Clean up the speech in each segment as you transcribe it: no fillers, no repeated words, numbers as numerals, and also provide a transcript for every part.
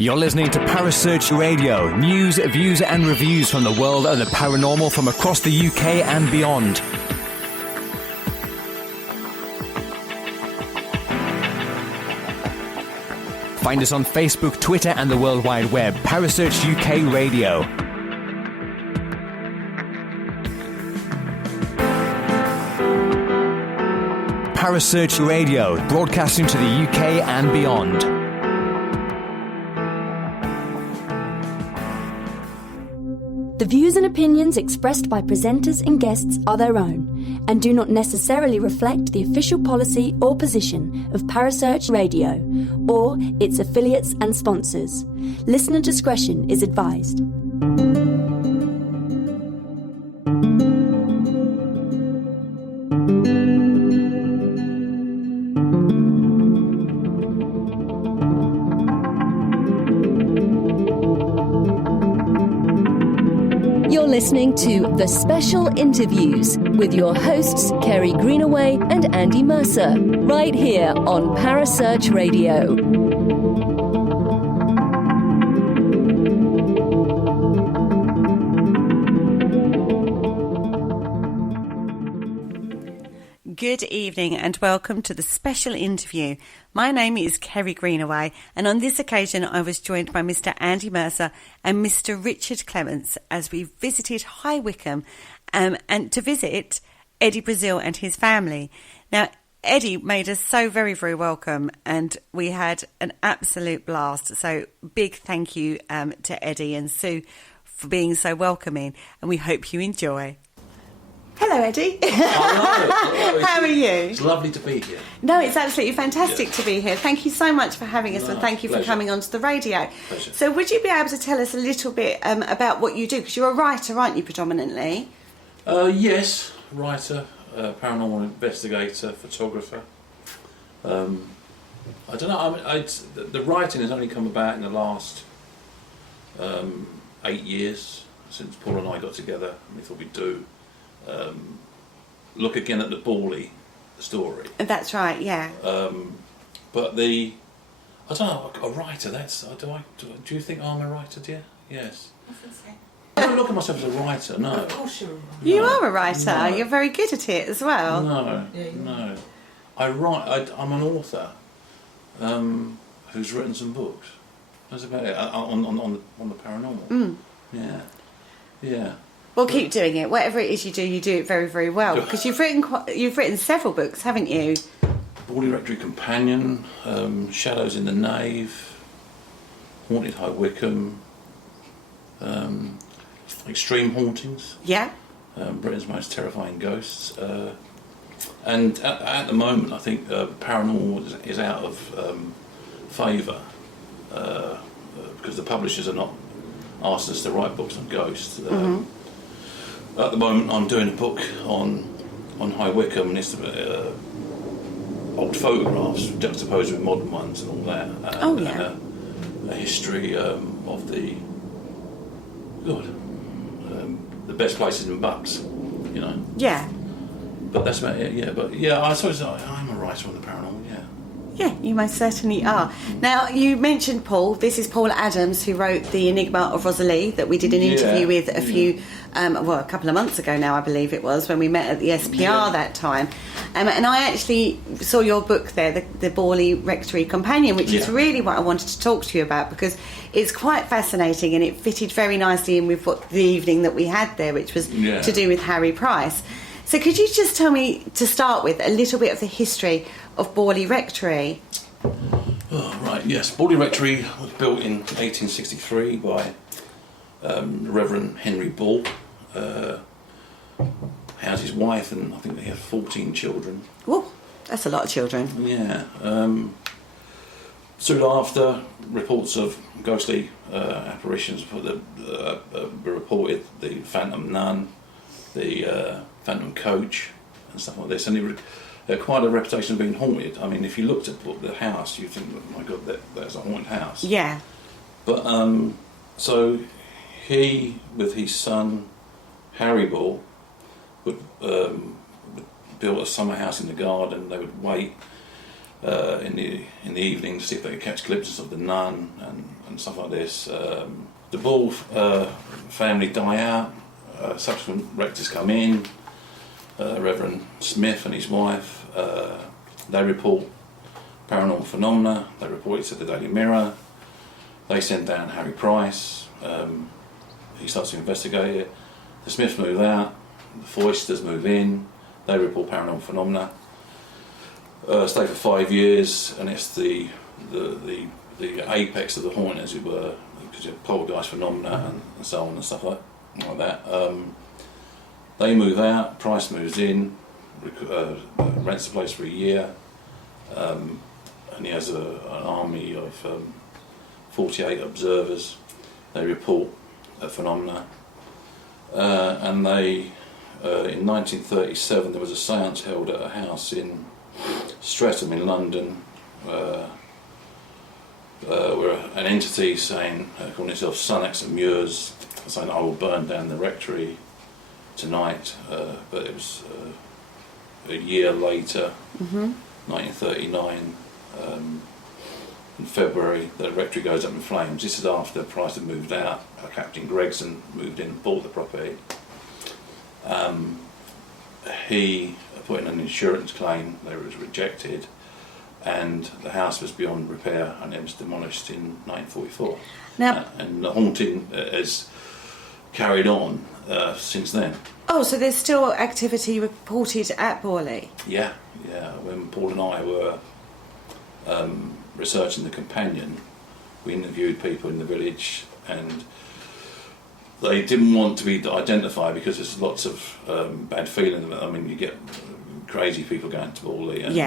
You're listening to Parasearch Radio, news, views and reviews from the world of the paranormal from across the UK and beyond. Find us on Facebook, Twitter and the World Wide Web. Parasearch UK Radio. Parasearch Radio, broadcasting to the UK and beyond. The views and opinions expressed by presenters and guests are their own and do not necessarily reflect the official policy or position of Parasearch Radio or its affiliates and sponsors. Listener discretion is advised. Listening to The Special Interviews with your hosts Kerry Greenaway and Andy Mercer, right here on Parasearch Radio. Good evening and welcome to The Special Interview. My name is Kerry Greenaway and on this occasion I was joined by Mr. Andy Mercer and Mr. Richard Clements as we visited High Wycombe and to visit Eddie Brazil and his family. Now, Eddie made us so very, very welcome and we had an absolute blast. So big thank you to Eddie and Sue for being so welcoming and we hope you enjoy. Hello, Eddie. Hello. How are you? It's lovely to be here. No, it's absolutely fantastic to be here. Thank you so much for having us and thank you for coming onto the radio. Pleasure. So would you be able to tell us a little bit about what you do? Because you're a writer, aren't you, predominantly? Yes, writer, paranormal investigator, photographer. I don't know, the writing has only come about in the last 8 years since Paul and I got together and we thought we'd do look again at the Bawley story. That's right, yeah. But I don't know, a writer, do you think I'm a writer, dear? Yes. I don't look at myself as a writer, no. Of course you're a writer. You are a writer, No. you're very good at it as well. No. I write, I'm an author who's written some books. That's about it, on the paranormal. Yeah. Well, keep doing it. Whatever it is you do it very, very well. Because you've written several books, haven't you? Bawley Rectory Companion, Shadows in the Nave, Haunted High Wycombe, Extreme Hauntings. Yeah. Britain's Most Terrifying Ghosts. And at the moment, I think paranormal is out of favour because the publishers are not asked us to write books on ghosts. At the moment, I'm doing a book on High Wycombe, and it's old photographs juxtaposed with modern ones and all that. And a history of the best places in Bucks, you know. Yeah. But that's about it. Yeah. But yeah, I suppose I'm a writer on the paranormal. Yeah. Yeah, you most certainly are. Now, you mentioned Paul. This is Paul Adams, who wrote The Enigma of Rosalie, that we did an interview with a couple of months ago now, I believe it was, when we met at the SPR that time. And I actually saw your book there, the Bawley Rectory Companion, which is really what I wanted to talk to you about, because it's quite fascinating and it fitted very nicely in with the evening that we had there, which was to do with Harry Price. So could you just tell me, to start with, a little bit of the history of Bawley Rectory? Oh, right, yes. Bawley Rectory was built in 1863 by Reverend Henry Ball, housed his wife, and I think they had 14 children. Oh, that's a lot of children. Yeah. Soon after, reports of ghostly apparitions were reported, the Phantom Nun, the Phantom Coach, and stuff like this, and they had quite a reputation of being haunted. I mean, if you looked at the house, you'd think, oh my God, that's a haunted house. Yeah. But so he, with his son Harry Ball would build a summer house in the garden. They would wait in the evening to see if they could catch glimpses of the nun and stuff like this. The Ball family die out. Subsequent rectors come in. Reverend Smith and his wife. They report paranormal phenomena. They report it to the Daily Mirror. They send down Harry Price. He starts to investigate it. The Smiths move out. The Foysters move in. They report paranormal phenomena. Stay for 5 years, and it's the apex of the haunting, as it were, because you have poltergeist phenomena and so on and stuff like that. They move out. Price moves in, rents the place for a year, and he has an army of 48 observers. They report phenomena, and they. In 1937, there was a séance held at a house in Streatham in London, where an entity calling itself Sunnex and Muirs, saying, "I will burn down the rectory tonight." But it was a year later, 1939, in February, the rectory goes up in flames. This is after Price had moved out. Captain Gregson moved in and bought the property. He put in an insurance claim. They was rejected, and the house was beyond repair, and it was demolished in 1944. Now, and the haunting has carried on since then. Oh, so there's still activity reported at Borley? Yeah. When Paul and I were researching the companion, we interviewed people in the village, and they didn't want to be identified because there's lots of bad feeling. I mean, you get crazy people going to Borley, and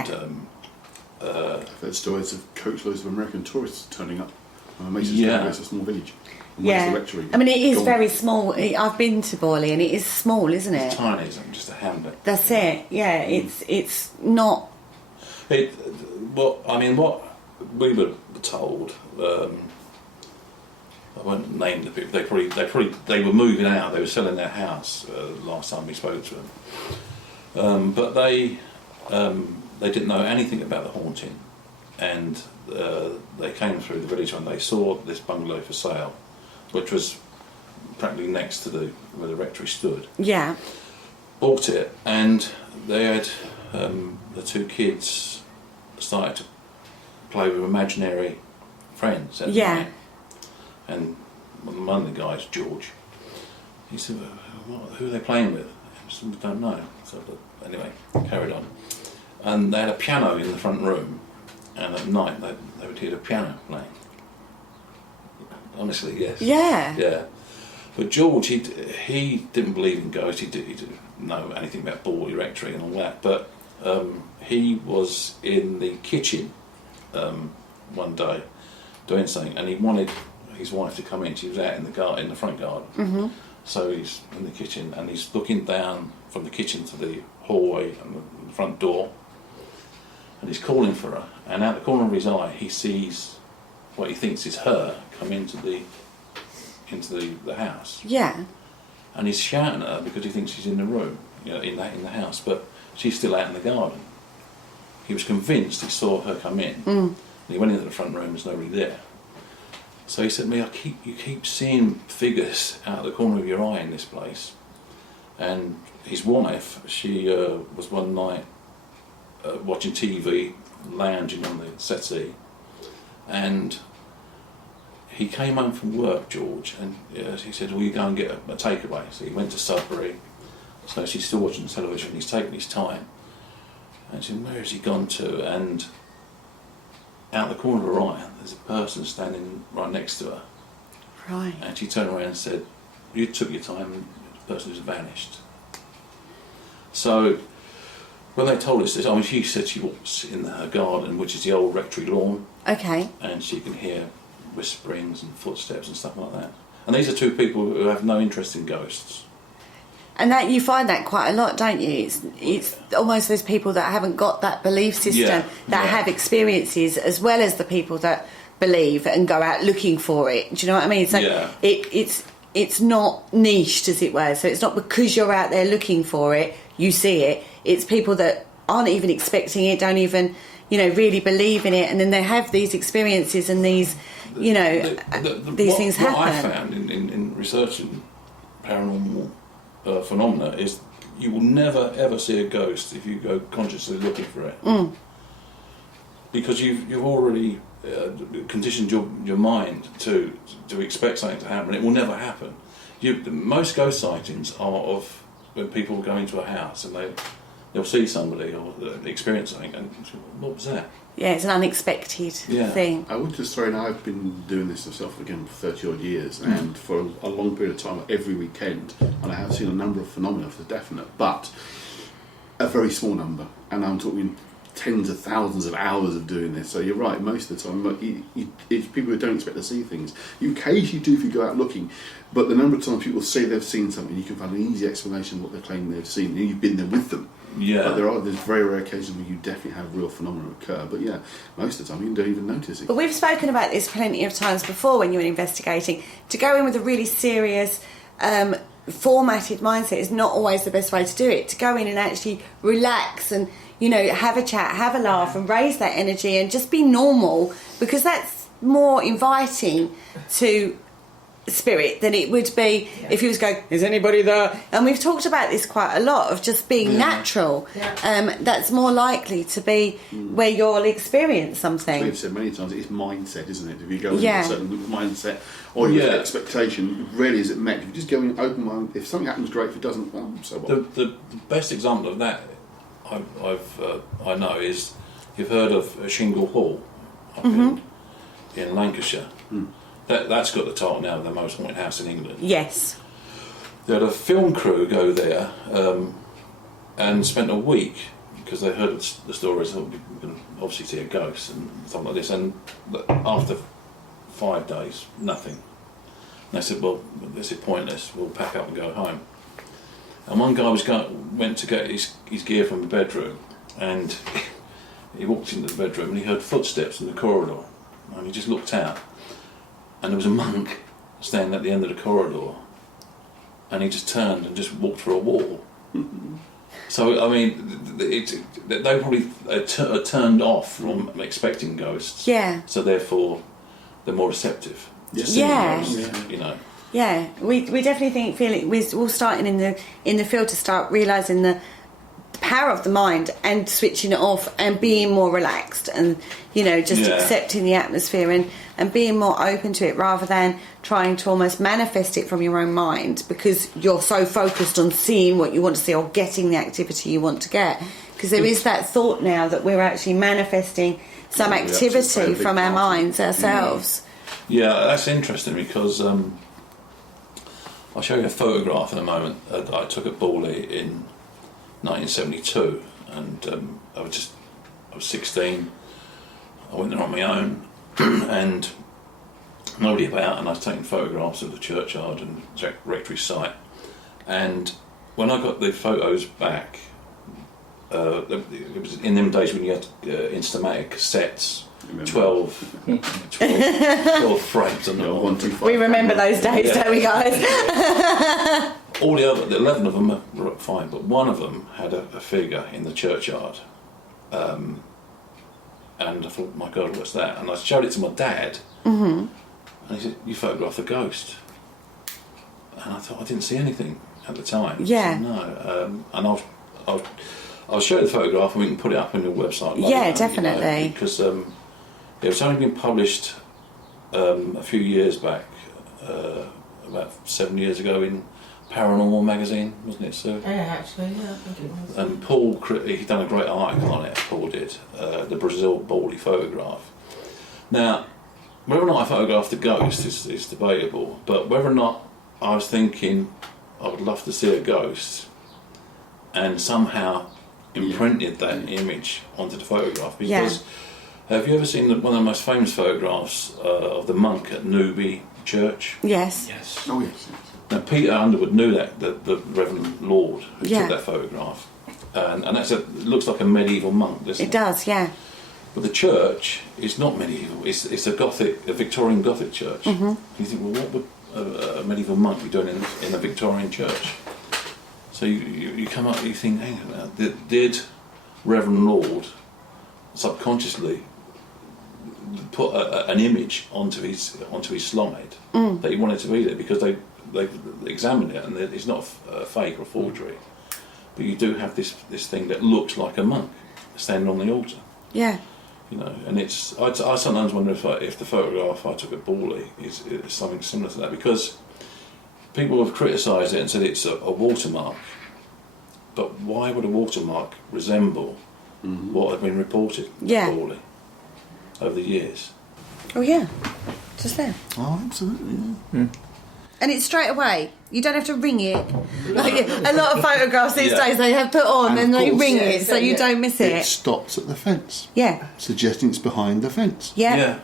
I've heard stories of coachloads of American tourists turning up. Mason's it's a small village. And Yeah, the rectory? I mean, it is very small. I've been to Borley, and it is small, isn't it? It's tiny, it's just a hamlet. That's it. Yeah, it's not. What we were told. I won't name the people. They were moving out. They were selling their house last time we spoke to them. But they didn't know anything about the haunting, and they came through the village when they saw this bungalow for sale, which was practically next to where the rectory stood. Yeah. Bought it, and they had the two kids started to play with imaginary friends at night. And one of the guys, George, he said, "Who are they playing with?" I said, "We don't know." So, but anyway, carried on. And they had a piano in the front room, and at night they would hear the piano playing. Honestly, yes. Yeah. Yeah. But George, he didn't believe in ghosts. He didn't know anything about Borley Rectory and all that. But he was in the kitchen one day doing something, and he wanted his wife to come in. She was out in the front garden. Mm-hmm. So he's in the kitchen, and he's looking down from the kitchen to the hallway and the front door, and he's calling for her. And out the corner of his eye, he sees what he thinks is her come into the house. Yeah. And he's shouting at her because he thinks she's in the room, in the house, but she's still out in the garden. He was convinced he saw her come in. And he went into the front room. There's nobody there. So he said to me, you keep seeing figures out of the corner of your eye in this place. And his wife, she was one night watching TV, lounging on the settee, and he came home from work, George, and he said, "Will you go and get a takeaway?" So he went to Sudbury. So she's still watching television. He's taking his time, and she said, "Where has he gone to?" And out the corner of her eye, there's a person standing right next to her. Right. And she turned around and said, "You took your time, and the person has vanished." So when they told us this, she said she walks in her garden, which is the old rectory lawn. Okay. And she can hear whisperings and footsteps and stuff like that. And these are two people who have no interest in ghosts. And that you find that quite a lot, don't you? It's almost those people that haven't got that belief system that have experiences, as well as the people that believe and go out looking for it. Do you know what I mean? So it's not niched, as it were. So it's not because you're out there looking for it, you see it. It's people that aren't even expecting it, don't even, really believe in it, and then they have these experiences and these, these things happen. What I found in researching paranormal phenomena is you will never ever see a ghost if you go consciously looking for it, because you've already conditioned your mind to expect something to happen. It will never happen. Most ghost sightings are of when people go into a house and they'll see somebody or experience something, and what was that? Yeah, it's an unexpected thing. I would just throw in, I've been doing this myself again for 30 odd years, and for a long period of time, every weekend, and I have seen a number of phenomena for definite, but a very small number, and I'm talking tens of thousands of hours of doing this. So you're right, most of the time, but it's people who don't expect to see things. You occasionally do if you go out looking, but the number of times people say they've seen something, you can find an easy explanation of what they're claiming they've seen, and you've been there with them. Yeah. But there's very rare occasions where you definitely have real phenomena occur. But yeah, most of the time you don't even notice it. But we've spoken about this plenty of times before when you're investigating. To go in with a really serious, formatted mindset is not always the best way to do it. To go in and actually relax and, have a chat, have a laugh and raise that energy and just be normal, because that's more inviting to spirit than it would be if you was going, is anybody there? And we've talked about this quite a lot, of just being natural. That's more likely to be where you'll experience something. We've said many times, it's mindset, isn't it? If you go in with a certain mindset or your expectation, rarely is it met. If you just go in open mind, if something happens, great. If it doesn't, well, so what? The best example of that I know is, you've heard of Shingle Hall up in Lancashire. That's got the title now of the most haunted house in England. Yes. They had a film crew go there and spent a week, because they heard the stories, thought we can obviously see a ghost and something like this, and after 5 days, nothing. And they said, well, this is pointless, we'll pack up and go home. And one guy went to get his gear from the bedroom, and he walked into the bedroom and he heard footsteps in the corridor, and he just looked out. And there was a monk standing at the end of the corridor, and he just turned and just walked through a wall. So, I mean, they probably are turned off from expecting ghosts. Yeah. So therefore, they're more receptive to seeing ghosts, Yeah, we definitely we're all starting in the field to start realising the power of the mind and switching it off and being more relaxed and just accepting the atmosphere and being more open to it, rather than trying to almost manifest it from your own mind, because you're so focused on seeing what you want to see or getting the activity you want to get. Because there is that thought now that we're actually manifesting some activity from our minds ourselves. Yeah, that's interesting, because I'll show you a photograph in a moment that I took at Bawley in 1972, and I was 16. I went there on my own, and nobody about, and I was taking photographs of the churchyard and rectory site. And when I got the photos back, it was in them days when you had Instamatic cassettes. 12 frames on the 1, 2, 5. We remember those days, don't we, guys? All the 11 of them were fine, but one of them had a figure in the churchyard, and I thought, my God, what's that? And I showed it to my dad, and he said, "You photographed a ghost." And I thought, I didn't see anything at the time. Yeah. So, no, and I'll show you the photograph, and we can put it up on your website later. Yeah, definitely. Because it's only been published a few years back, about 7 years ago, in Paranormal magazine, wasn't it, Sue? Yeah, actually, I think it was. And Paul, he done a great article on it, Paul did, the Brazil Bawley photograph. Now, whether or not I photographed a ghost is debatable, but whether or not I was thinking I would love to see a ghost and somehow imprinted that image onto the photograph, because have you ever seen one of the most famous photographs of the monk at Newby Church? Yes. Oh yes. Now Peter Underwood knew that, the Reverend Lord who Yeah. took that photograph, and it looks like a medieval monk, doesn't it? It does, yeah. But the church is not medieval. It's a Victorian Gothic church. Mm-hmm. And you think, well, a medieval monk be doing in a Victorian church? So you come up, you think, hang on, did Reverend Lord subconsciously put an image onto his slide that he wanted to be there, because they've examined it and it's not a fake or forgery, but you do have this thing that looks like a monk standing on the altar. Yeah. You know, and I sometimes wonder if the photograph I took at Borley is something similar to that, because people have criticised it and said it's a watermark, but why would a watermark resemble what had been reported at Borley over the years? Oh yeah, just there. Oh, absolutely. Yeah. And it's straight away. You don't have to ring it. Like a lot of photographs these days they have put on and they ring it so you don't miss it. It stops at the fence. Yeah. Suggesting it's behind the fence. Yeah.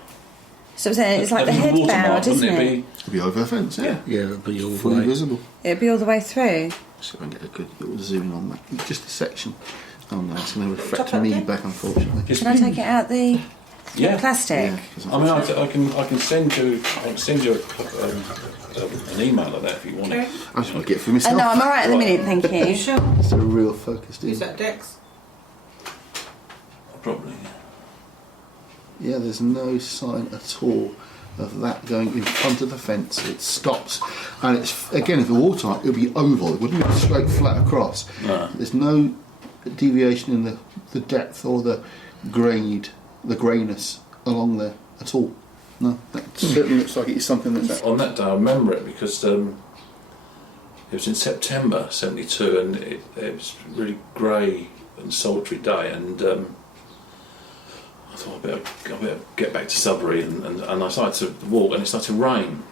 So I'm saying it's like the head bowed, isn't it? It'll be over the fence, yeah. Yeah, it'll be all Fully visible. It'll be all the way through. See if I can get a good little zoom in on that. Just a section. Oh no, it's going to reflect me back, unfortunately. Can I take it out the plastic? Yeah, I mean, I can send you an email of that if you want it. I just want to get it for myself. No, I'm alright at the minute, thank you. Sure. It's a real focused in. Is that Dex? Probably. Yeah, there's no sign at all of that going in front of the fence. It stops, and it's again, if the watermark, it would be oval. It wouldn't be straight flat across. No. There's no deviation in the depth or the greyness along there at all. No, that certainly looks like it's something that's... On that day, I remember it because it was in September '72, and it was a really grey and sultry day, and I thought I better get back to Sudbury, and I started to walk, and it started to rain.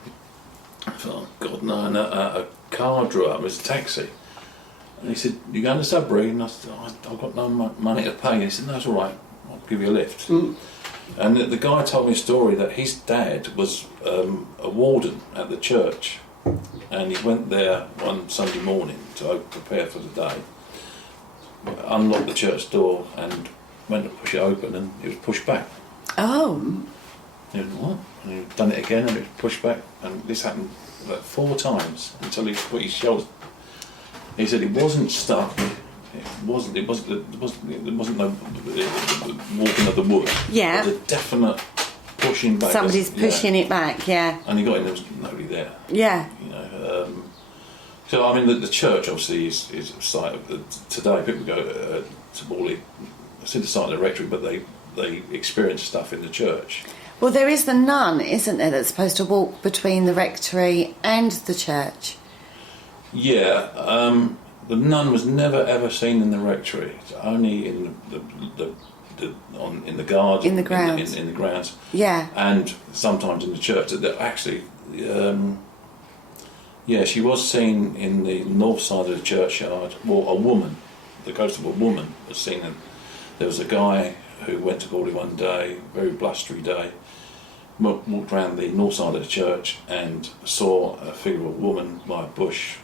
I thought, oh God, no! And a car drew up. It was a taxi, and he said, "You going to Sudbury?" And I said, oh, "I've got no money to pay." And he said, "No, it's all right. I'll give you a lift." And the guy told me a story that his dad was a warden at the church, and he went there one Sunday morning to prepare for the day, unlocked the church door and went to push it open, and it was pushed back. Oh. And he went, what? And he'd done it again, and it was pushed back, and this happened like 4 times until he put his shoulder. He said it wasn't stuck. There wasn't no walking of the wood. Yeah. There was a definite pushing back. Somebody's pushing it back, yeah. And he got in, there was nobody there. Yeah. You know. So I mean, the church obviously is a site of today. People go to Borley, see the site of the rectory, but they experience stuff in the church. Well, there is the nun, isn't there, that's supposed to walk between the rectory and the church? Yeah. The nun was never ever seen in the rectory. It's only in in the garden, in the grounds, in the grounds. Yeah. And sometimes in the church. That actually, she was seen in the north side of the churchyard. Well, a woman, the ghost of a woman, was seen. There was a guy who went to Borley one day, very blustery day, walked around the north side of the church and saw a figure of a woman by a bush.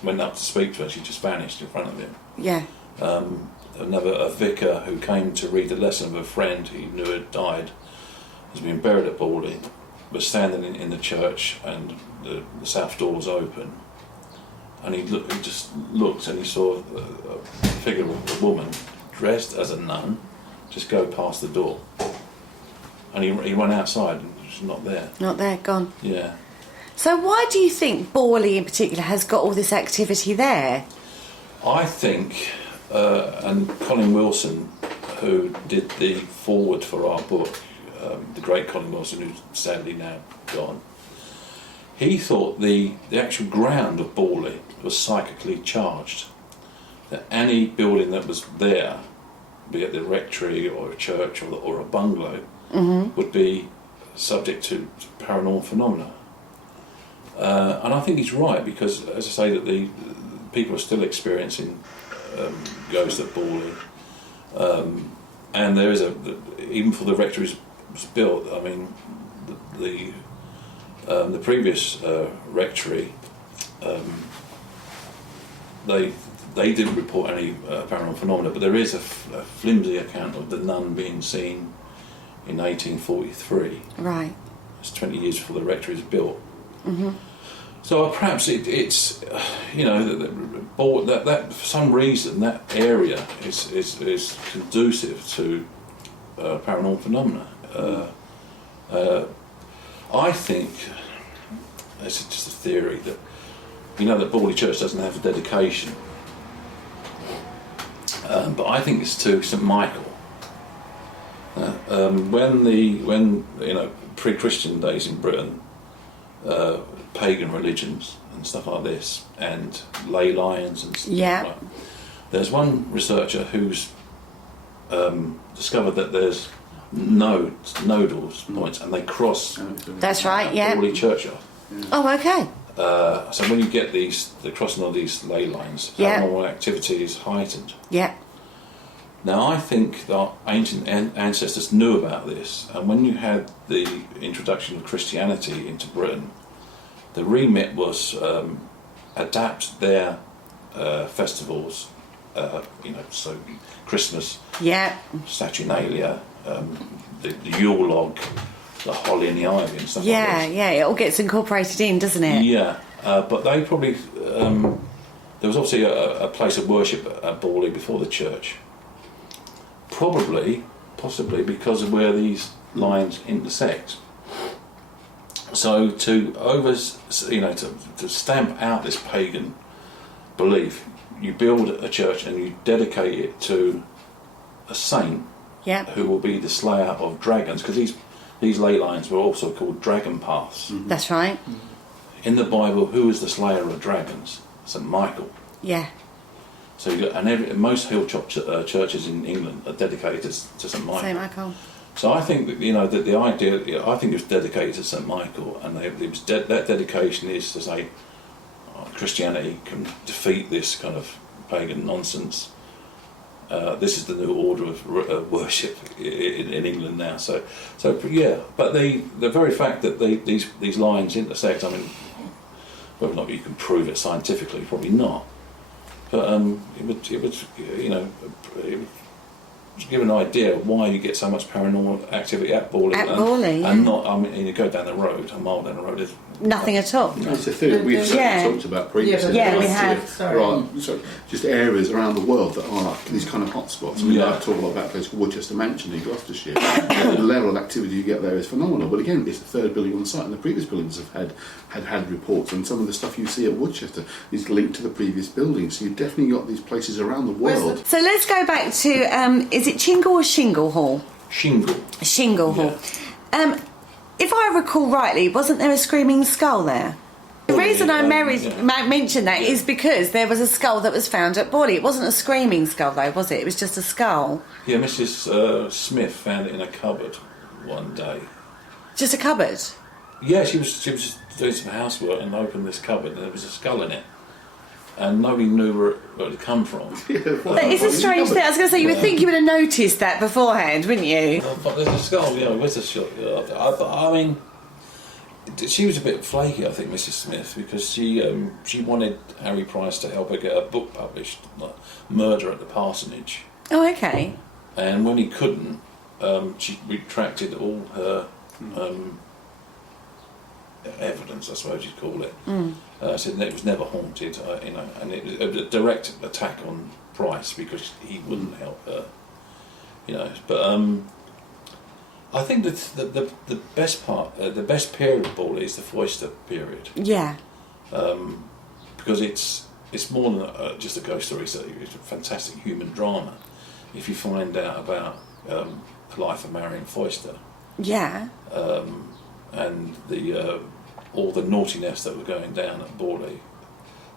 Went up to speak to her, she just vanished in front of him. Yeah. A vicar who came to read the lesson of a friend he knew had died, has been buried at Borley, was standing in the church, and the south door was open, and he just looked and he saw a figure of a woman dressed as a nun just go past the door, and he went outside and she's not there. Not there, gone. Yeah. So why do you think Borley in particular has got all this activity there? I think, and Colin Wilson, who did the foreword for our book, the great Colin Wilson, who's sadly now gone, he thought the actual ground of Borley was psychically charged. That any building that was there, be it the rectory or a church or a bungalow, would be subject to paranormal phenomena. And I think he's right, because, as I say, that the people are still experiencing ghosts at Borley, and there is even before the rectory was built. I mean, the previous rectory, they didn't report any paranormal phenomena, but there is a flimsy account of the nun being seen in 1843. Right. It's 20 years before the rectory is built. Mm-hmm. So perhaps it's that for some reason that area is conducive to paranormal phenomena. I think it's just a theory that that Borley Church doesn't have a dedication, but I think it's to St Michael. When pre-Christian days in Britain, pagan religions and stuff like this, and ley lines and stuff like that. There's one researcher who's discovered that there's nodal points, and they cross. That's right. Yeah. Borley churchyard. Yeah. Oh, okay. So when you get the crossing of these ley lines, paranormal activity is heightened. Yeah. Now I think that ancient ancestors knew about this, and when you had the introduction of Christianity into Britain, the remit was adapt their festivals, so Christmas, Saturnalia, the Yule log, the holly and the ivy and stuff like that. Yeah, it all gets incorporated in, doesn't it? Yeah, but they probably there was obviously a place of worship at Borley before the church. Possibly because of where these lines intersect. So to stamp out this pagan belief, you build a church and you dedicate it to a saint who will be the slayer of dragons, because these ley lines were also called dragon paths. Mm-hmm. That's right. In the Bible, who is the slayer of dragons? St Michael. Yeah. So most hilltop churches in England are dedicated to St Michael. St Michael. So I think that the idea, I think it was dedicated to St Michael, and that dedication is to say Christianity can defeat this kind of pagan nonsense. This is the new order of worship in England now. So yeah. But the very fact that these lines intersect, I mean, whether or not you can prove it scientifically, probably not. But it would give an idea of why you get so much paranormal activity at Borley. And not, I mean, you go down the road, a mile down the road, there's nothing at all. It's a thing that we've talked about previously. Yeah, we have. So just areas around the world that are like these kind of hotspots. I mean, I've talked a lot about a place called Woodchester Mansion in Gloucestershire. The level of activity you get there is phenomenal. But again, it's the third building on the site, and the previous buildings have had reports, and some of the stuff you see at Woodchester is linked to the previous buildings. So you've definitely got these places around the world. So let's go back to, is it Chingle or Shingle Hall? Shingle Hall. If I recall rightly, wasn't there a screaming skull there? The reason I mentioned that is because there was a skull that was found at Borley. It wasn't a screaming skull though, was it? It was just a skull. Yeah, Mrs. Smith found it in a cupboard one day. Just a cupboard? Yeah, she was doing some housework and opened this cupboard and there was a skull in it. And nobody knew where it had come from. It's a strange thing. I was going to say, you would think you would have noticed that beforehand, wouldn't you? But there's a skull, with a shot. I mean, she was a bit flaky, I think, Mrs. Smith, because she wanted Harry Price to help her get a book published, like Murder at the Parsonage. Oh, okay. And when he couldn't, she retracted all her evidence, I suppose you'd call it. Said it was never haunted, and it was a direct attack on Price because he wouldn't help her, But I think that the best part, the best period of Borley is the Foyster period. Yeah. Because it's more than just a ghost story. It's a fantastic human drama. If you find out about the life of Marion Foyster. Yeah. And all the naughtiness that were going down at Borley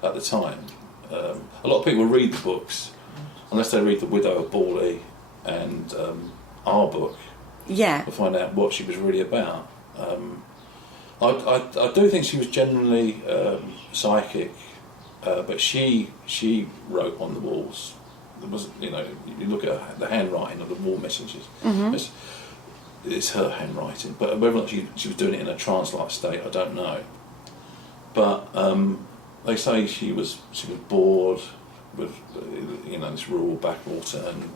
at the time. A lot of people read the books, unless they read The Widow of Borley and our book, to find out what she was really about. I do think she was generally psychic, but she wrote on the walls. There was, you look at the handwriting of the wall messages. Mm-hmm. It's her handwriting, but whether or not she was doing it in a trance-like state, I don't know. But they say she was bored with this rural backwater, and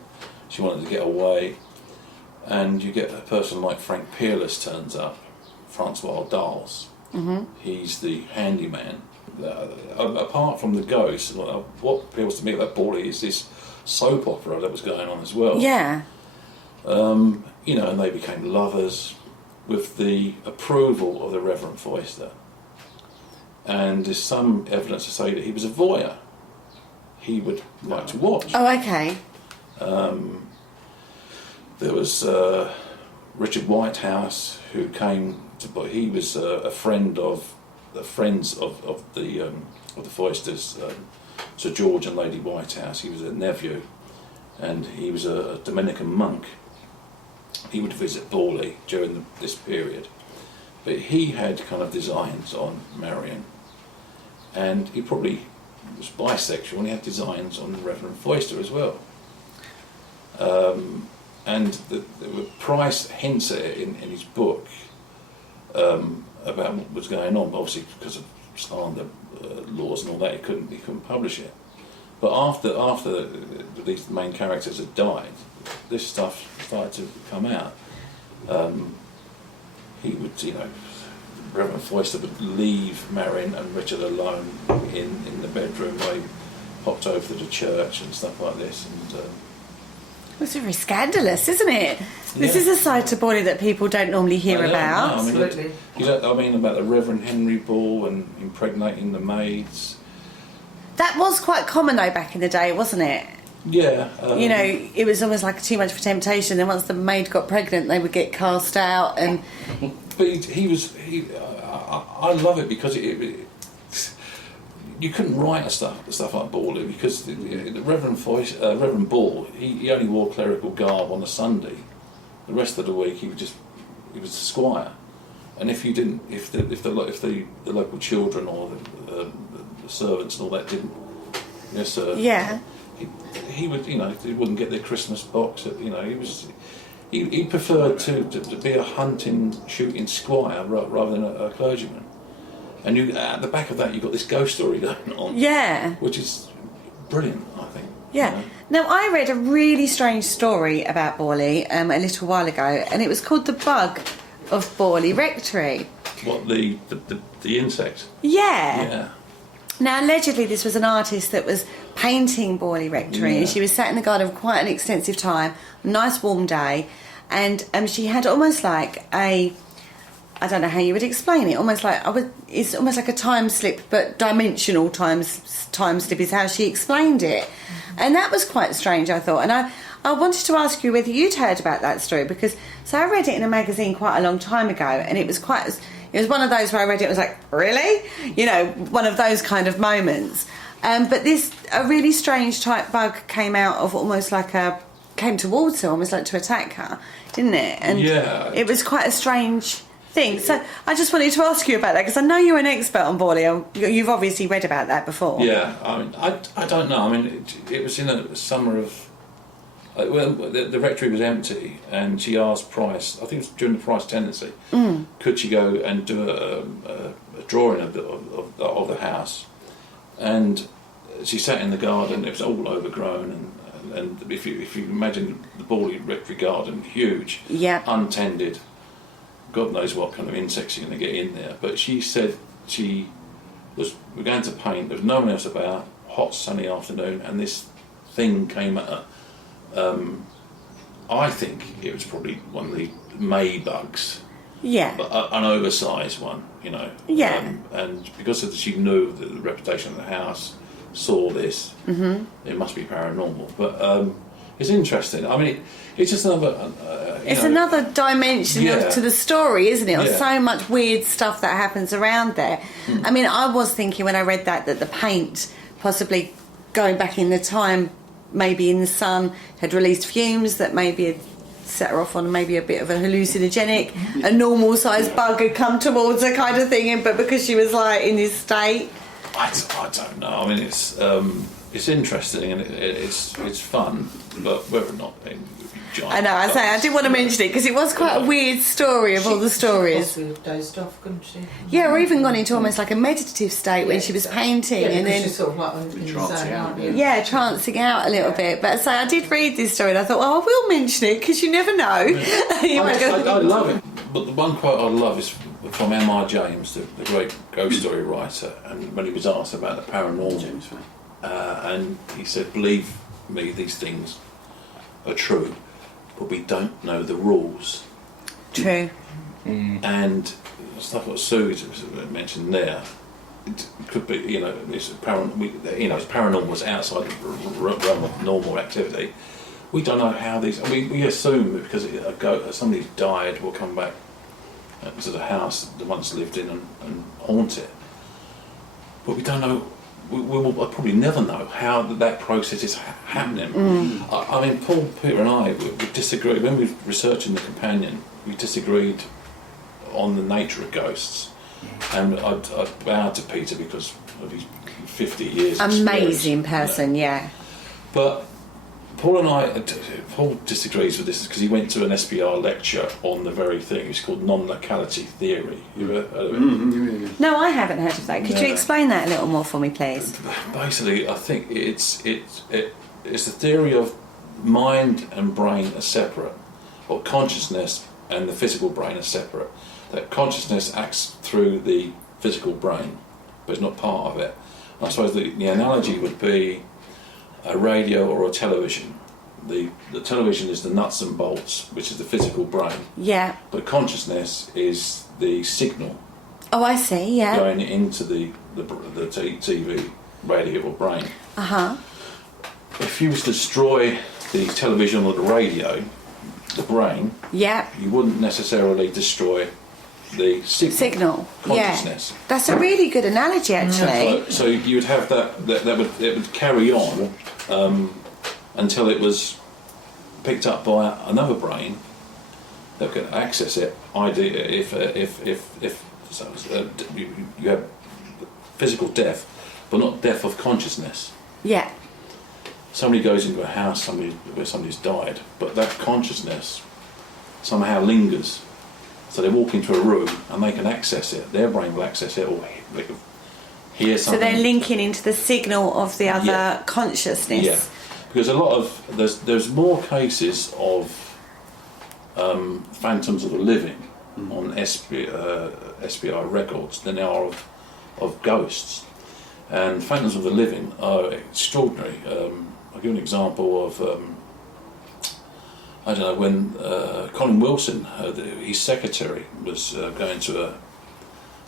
she wanted to get away. And you get a person like Frank Peerless turns up, Francois Dals, He's the handyman. Apart from the ghost, what appeals to me about Borley is this soap opera that was going on as well. Yeah. And they became lovers with the approval of the Reverend Foister. And there's some evidence to say that he was a voyeur. He would like to watch. Oh, okay. There was Richard Whitehouse, who came to. He was a friend of the friends of the Foisters, Sir George and Lady Whitehouse. He was a nephew, and he was a Dominican monk. He would visit Borley during this period, but he had kind of designs on Marion, and he probably was bisexual, and he had designs on the Reverend Foister as well. And the Price hints at it in his book about what was going on. Obviously, because of slander laws and all that, he couldn't publish it. But after these main characters had died, this stuff started to come out. He would, Reverend Foister would leave Marion and Richard alone in the bedroom. They popped over to the church and stuff like this. And it's very scandalous, isn't it? This is a side to Borley that people don't normally hear about. No, Absolutely. About the Reverend Henry Ball and impregnating the maids. That was quite common though back in the day, wasn't it? Yeah. It was almost like too much for temptation. Then once the maid got pregnant, they would get cast out. And but I love it because you couldn't write stuff like Borley because the Reverend Ball, he only wore clerical garb on a Sunday. The rest of the week he was a squire, and if the local children or the servants and all that didn't, yes sir, yeah, he would he wouldn't get their Christmas box. He preferred to be a hunting, shooting squire rather than a clergyman. And at the back of that, you've got this ghost story going on. Yeah. Which is brilliant, I think. Yeah. Now, I read a really strange story about Borley a little while ago, and it was called The Bug of Borley Rectory. What, the insect? Yeah. Yeah. Now, allegedly, this was an artist that was painting Borley Rectory, and she was sat in the garden for quite an extensive time, a nice warm day, and she had almost like I don't know how you would explain it. It's almost like a time slip, but dimensional time slip is how she explained it, and that was quite strange, I thought. And I wanted to ask you whether you'd heard about that story because I read it in a magazine quite a long time ago, and it was one of those where I read it and was like, really, one of those kind of moments. But a really strange type bug came out of came towards her, almost like to attack her, didn't it? And it was quite a strange thing. So I just wanted to ask you about that because I know you're an expert on Borley. You've obviously read about that before. Yeah, I don't know. It was in the summer of. The rectory was empty, and she asked Price. I think it was during the Price tenancy. Could she go and do a drawing of the house? And she sat in the garden. It was all overgrown, and if you imagine the Borley rectory garden, huge, untended. God knows what kind of insects you're going to get in there. But she said we're going to paint. There was no one else about. Hot sunny afternoon, and this thing came at her. I think it was probably one of the May bugs. Yeah. But an oversized one, Yeah. And because she knew the reputation of the house, saw this, it must be paranormal. But it's interesting. It's just another. It's another dimension to the story, isn't it? Or Yeah. so much weird stuff that happens around there. I was thinking when I read that the paint, possibly going back in the time, maybe in the sun, had released fumes that maybe had set her off on maybe a bit of a hallucinogenic. A normal sized bug had come towards her, kind of thing. But because she was in this state, I don't know. It's interesting and it's fun, but whether or not giant. I know. I did want to mention it because it was quite a weird story of all the stories. She possibly dozed off, couldn't she? Yeah, or even gone into almost like a meditative state when she was painting, and then she's sort of like trancing out. trancing out a little bit. But I did read this story, and I thought, I will mention it because you never know. I love it. But the one quote I love is from M.R. James, the great ghost story writer, and when he was asked about the paranormal, and he said, "Believe me, these things are true, but we don't know the rules." True. And stuff what Sue mentioned there, it could be, it's paranormal is outside the realm of normal activity. We don't know how these. We assume that because somebody's died, will come back to the house they once lived in and haunt it. But we don't know. We will probably never know how that process is happening. I mean, Paul, Peter, and I we disagreed when we were researching the companion. We disagreed on the nature of ghosts, and I bowed to Peter because of his 50 years. Amazing person, yeah. But Paul disagrees with this because he went to an SPR lecture on the very thing. It's called non-locality theory. You ever heard of it? No, I haven't heard of that. Could you explain that a little more for me, please? Basically, I think it's the theory of mind and brain are separate, or consciousness and the physical brain are separate. That consciousness acts through the physical brain, but it's not part of it. I suppose the analogy would be a radio or a television. The television is the nuts and bolts, which is the physical brain. Yeah. But consciousness is the signal. Oh, I see. Yeah. Going into the TV, radio or brain. If you was to destroy the television or the radio, the brain. Yeah. You wouldn't necessarily destroy the signal. Consciousness. Yeah. That's a really good analogy, actually. So you would have it would carry on until it was picked up by another brain that could access it. If you have physical death, but not death of consciousness. Yeah. Somebody goes into a house where somebody's died, but that consciousness somehow lingers. So they walk into a room and they can access it. Their brain will access it, or they can hear something. So they're linking into the signal of the other consciousness. Yeah, because a lot of there's more cases of phantoms of the living on SPI records than there are of ghosts. And phantoms of the living are extraordinary. I'll give an example of, I don't know, when Colin Wilson, his secretary, was going to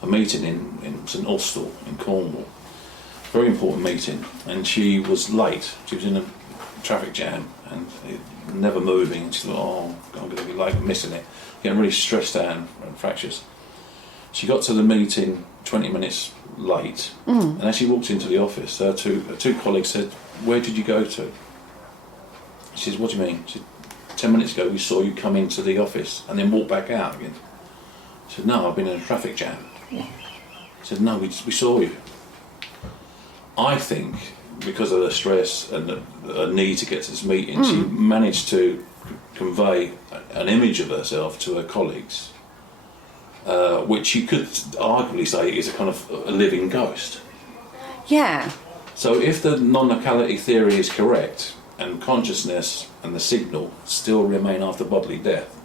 a meeting in St Austell in Cornwall, very important meeting, and she was late. She was in a traffic jam and never moving, and she thought, oh, I'm going to be late, missing it, getting really stressed out and fractious. She got to the meeting 20 minutes late, and as she walked into the office, her two colleagues said, "Where did you go to?" She says, "What do you mean?" She said, 10 minutes ago we saw you come into the office and then walk back out again. She said, "No, I've been in a traffic jam." She said, "No, we saw you." I think because of the stress and the need to get to this meeting, she managed to convey an image of herself to her colleagues, which you could arguably say is a kind of a living ghost. Yeah. So if the non-locality theory is correct, and consciousness and the signal still remain after bodily death,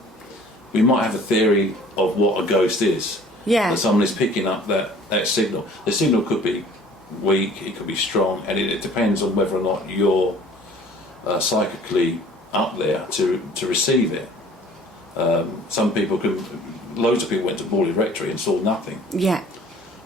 we might have a theory of what a ghost is. Yeah. That someone is picking up that signal. The signal could be weak, it could be strong, and it depends on whether or not you're psychically up there to receive it. Loads of people went to Borley Rectory and saw nothing. Yeah.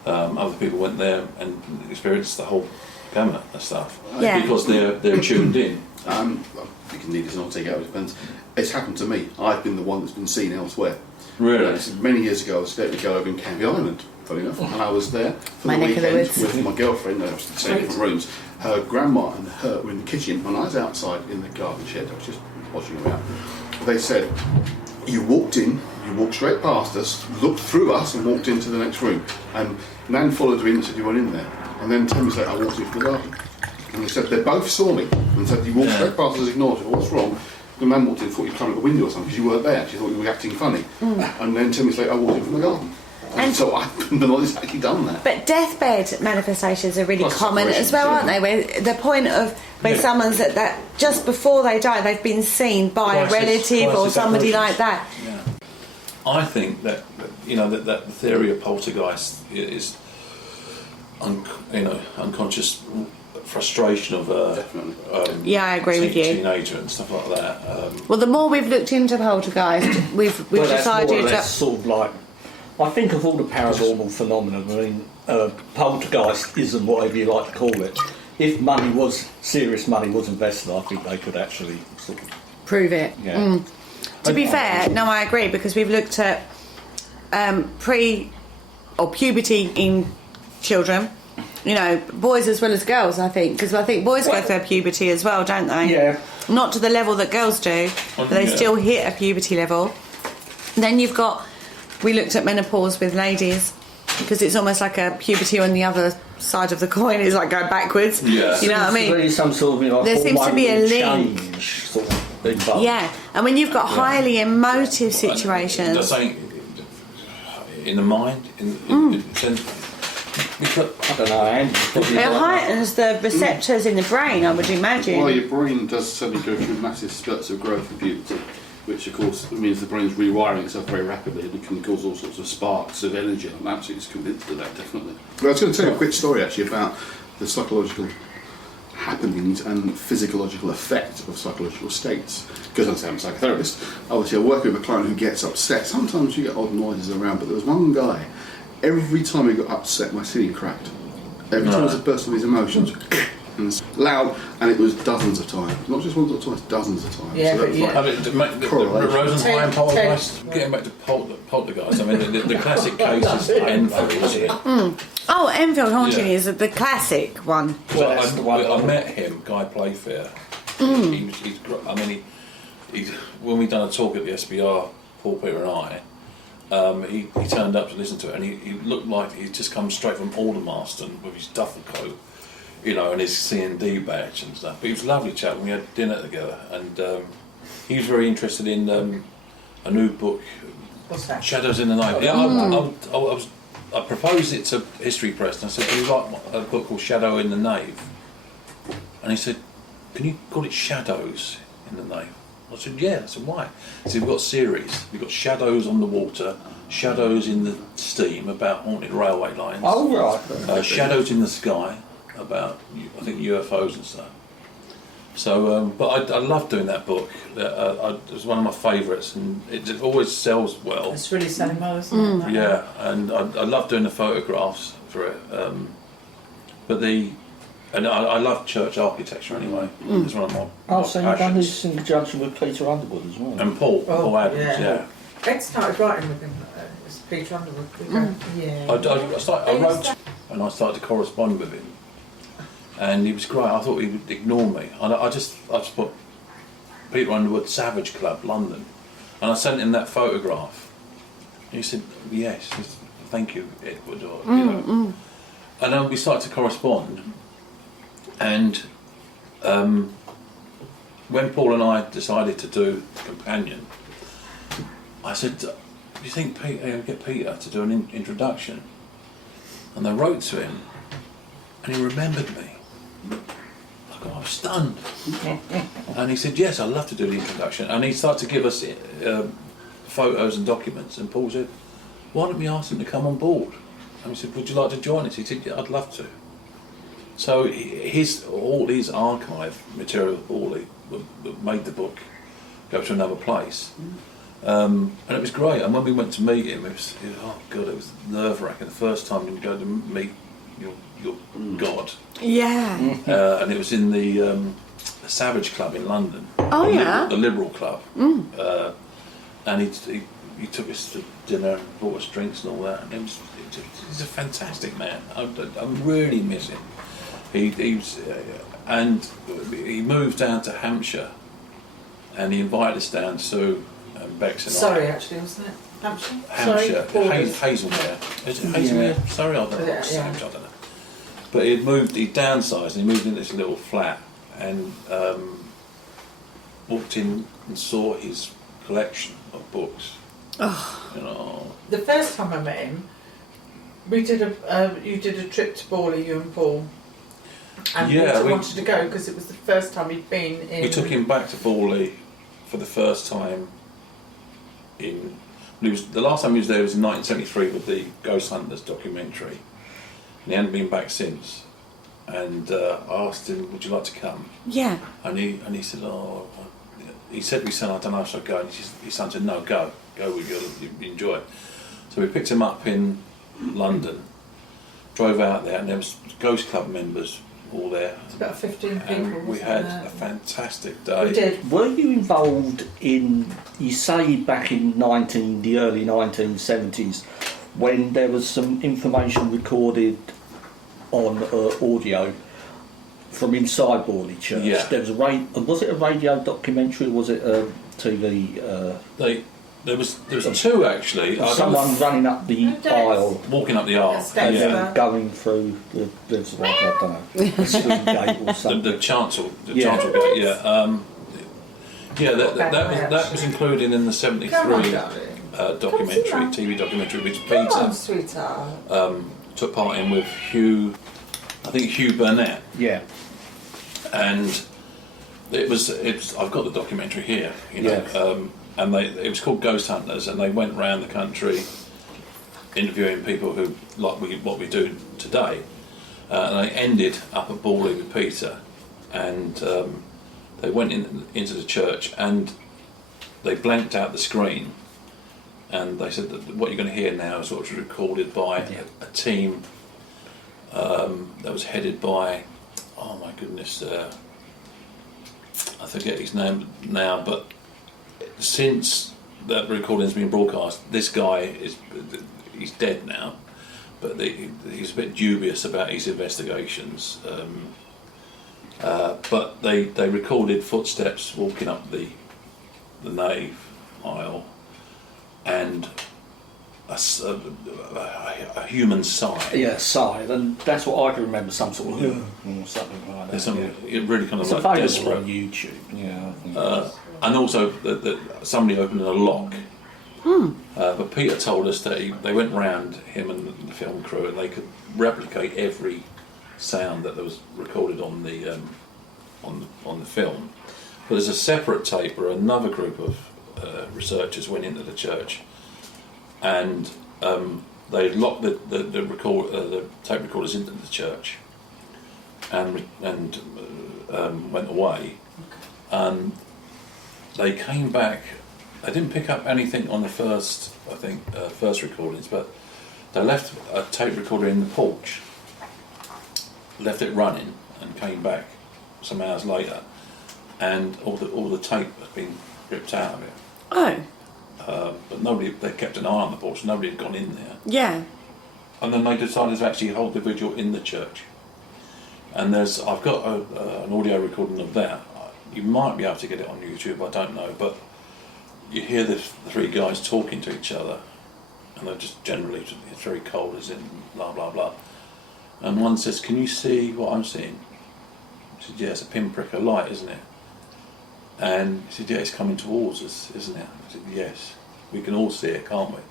Other people went there and experienced the whole gamut of stuff. Yeah. Because they're tuned in. You can need this not take it out, it depends. It's happened to me. I've been the one that's been seen elsewhere. Really? Many years ago I was let me go over in Canby Island, funny enough, and I was there for the weekend with my girlfriend. I was in the same different rooms. Her grandma and her were in the kitchen when I was outside in the garden shed. I was just watching them out. They said, "You walked in, you walked straight past us, looked through us and walked into the next room." And Nan followed her in and said, "You went in there." And then 10 minutes later I walked in from the garden. And they said they both saw me and said, "You walked straight past us, ignored you. What's wrong?" The man walked in, thought you climbed up the window or something because you weren't there. She thought you were acting funny. And then 10 minutes later I walked in from the garden. And so I've been exactly done that. But deathbed manifestations are really common as well, aren't they? Where the point of when someone's at that, just before they die, they've been seen by a relative or somebody like that. Yeah. I think that that the theory of poltergeist is unconscious frustration of I agree with you. Teenager and stuff like that. Well, the more we've looked into poltergeist, we've Well, that's decided more or less that sort of like, I think of all the paranormal phenomena, I mean, poltergeistism, whatever you like to call it, if serious money was invested, I think they could actually sort of prove it. Yeah. To be fair, no, I agree, because we've looked at puberty in children, boys as well as girls, I think, because I think boys go through puberty as well, don't they? Yeah. Not to the level that girls do, but they still hit a puberty level. Then we looked at menopause with ladies, because it's almost like a puberty on the other side of the coin. It's like going backwards. Yeah. You know what I mean? Really some sort of, there seems to be a link. Change sort of thing, but Yeah, and when you've got highly emotive situations. There's something in the mind, because I don't know, Andy. It heightens the receptors in the brain, I would imagine. Well, your brain does suddenly go through massive spurts of growth in puberty, which of course means the brain's rewiring itself very rapidly, and it can cause all sorts of sparks of energy. I'm absolutely convinced of that, definitely. Well, I was going to tell you a quick story actually about the psychological happenings and physiological effect of psychological states. Because I'm a psychotherapist, obviously I work with a client who gets upset. Sometimes you get odd noises around, but there was one guy, every time he got upset, my ceiling cracked. Every time it was a burst of his emotions, and it's loud, and it was dozens of times. Not just once or twice, dozens of times. Yeah, so but yeah. the Rosenheim poltergeist, getting back to poltergeist, I mean, the classic case is Enfield, isn't it? Oh, Enfield Haunting is the classic one. Well, that's the one. I met him, Guy Playfair. He's when we done a talk at the SBR, Paul, Peter and I, he turned up to listen to it, and he looked like he'd just come straight from Aldermaston with his duffel coat, and his C&D badge and stuff. But he was a lovely chap, and we had dinner together, and he was very interested in a new book, What's that? Shadows in the Night. Yeah, I proposed it to History Press, and I said, do you like a book called Shadow in the Nave? And he said, can you call it Shadows in the Nave? I said, yeah. I said, why? He said, we've got series. We've got Shadows on the Water, Shadows in the Steam, about haunted railway lines. Oh, right. Shadows in the Sky, about, I think, UFOs and stuff. So, but I love doing that book. It was one of my favourites, and it always sells well. It's really selling well, isn't it? Yeah, and I love doing the photographs for it. I love church architecture anyway. It's one of my So you've done this in conjunction with Peter Underwood as well? And Paul Adams, yeah. Ben started writing with him. It's Peter Underwood. Yeah. I wrote, and I started to correspond with him, and he was great. I thought he would ignore me, and I just put Peter Underwood Savage Club, London, and I sent him that photograph. And he said, yes, thank you, Edward, and then we started to correspond. And when Paul and I decided to do Companion, I said, do you think get Peter to do an introduction? And I wrote to him, and he remembered me. I was stunned. And he said, yes, I'd love to do the introduction. And he started to give us photos and documents, and Paul said, why don't we ask him to come on board? And we said, would you like to join us? He said, yeah, I'd love to. So all his archive material, that made the book go to another place, and it was great. And when we went to meet him, it was nerve-wracking. The first time you go to meet your God. Yeah. And it was in the Savage Club in London. Oh, yeah. The Liberal Club. And he took us to dinner and bought us drinks and all that. And he's a fantastic man. I really miss him. He moved down to Hampshire, and he invited us down, Sue and Bex and Surrey, actually, wasn't it? Hampshire? Hampshire, Hazelmere. Is it Hazelmere? Sorry, I don't know. I don't know. But he'd downsized, and he moved into this little flat, and walked in and saw his collection of books. Oh. The first time I met him, you did a trip to Borley, you and Paul. And we wanted to go because it was the first time he'd been in. We took him back to Borley for the first time The last time he was there was in 1973 with the Ghost Hunters documentary, and he hadn't been back since. And I asked him, "Would you like to come?" Yeah. And he said, "Oh." He said to his son, "I don't know if I should go." And his son said, "No, go. You enjoy it." So we picked him up in London, drove out there, and there was Ghost Club members all there. It's about 15 people. And we had a fantastic day. We did. Were you involved in, you say back in the early 1970s, when there was some information recorded on audio from inside Borley Church? Yeah. There was was it a radio documentary or was it a TV? There was two actually. Someone running up the aisle, walking up the aisle, and Yeah. then going through the I don't know, the swing gate or something. the chancel gate. Yeah. That was included in the '73 Come on, darling. TV documentary, which Come on, Peter sweetheart. took part in with Hugh Burnett. Yeah. And it was I've got the documentary here, you know. Yeah. And it was called Ghost Hunters, and they went around the country interviewing people who what we do today. And they ended up at Borley with Peter, and they went into the church, and they blanked out the screen, and they said that what you're going to hear now is what was recorded by a team that was headed by, oh my goodness, I forget his name now, but since that recording's been broadcast, this guy he's dead now, but he's a bit dubious about his investigations. But they recorded footsteps walking up the nave aisle, and a human sigh. Yeah, sigh, and that's what I can remember. Some sort of or something like that. There's some it really kind of It's like available desperate. on YouTube. Yeah, I think And also that somebody opened a lock. But Peter told us that they went round, him and the film crew, and they could replicate every sound that was recorded on the film. But there's a separate tape where another group of researchers went into the church, and they locked the tape recorders into the church, and went away. And they came back. They didn't pick up anything on the first recordings, but they left a tape recorder in the porch, left it running, and came back some hours later, and all the tape had been ripped out of it. Oh. But they kept an eye on the porch. Nobody had gone in there. Yeah. And then they decided to actually hold the vigil in the church. And I've got an audio recording of that. You might be able to get it on YouTube, I don't know, but you hear the three guys talking to each other, and they're just generally it's very cold, as in blah blah blah. And one says, "Can you see what I'm seeing?" He said, "Yeah, it's a pinprick of light, isn't it?" And he said, "Yeah, it's coming towards us, isn't it?" I said, "Yes, we can all see it, can't we?"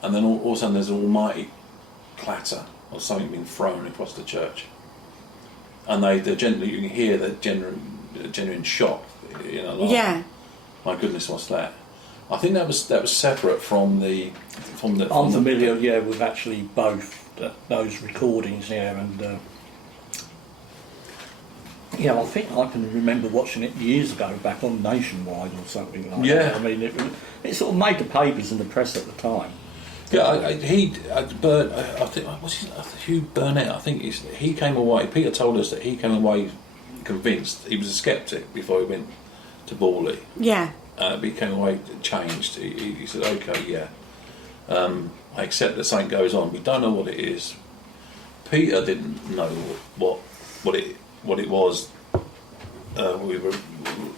And then all of a sudden there's an almighty clatter of something being thrown across the church, and you can hear the genuine shock, you know. Like, Yeah. Oh, my goodness, what's that? I think that was separate from the. I'm familiar, with actually both those recordings, and I think I can remember watching it years ago back on Nationwide or something like that. I mean, it sort of made the papers and the press at the time. Yeah, Hugh Burnett. I think he came away. Peter told us that he came away convinced. He was a skeptic before he went to Borley. Yeah. But he came away changed. He said, "Okay, yeah, I accept that something goes on. We don't know what it is." Peter didn't know what it was we were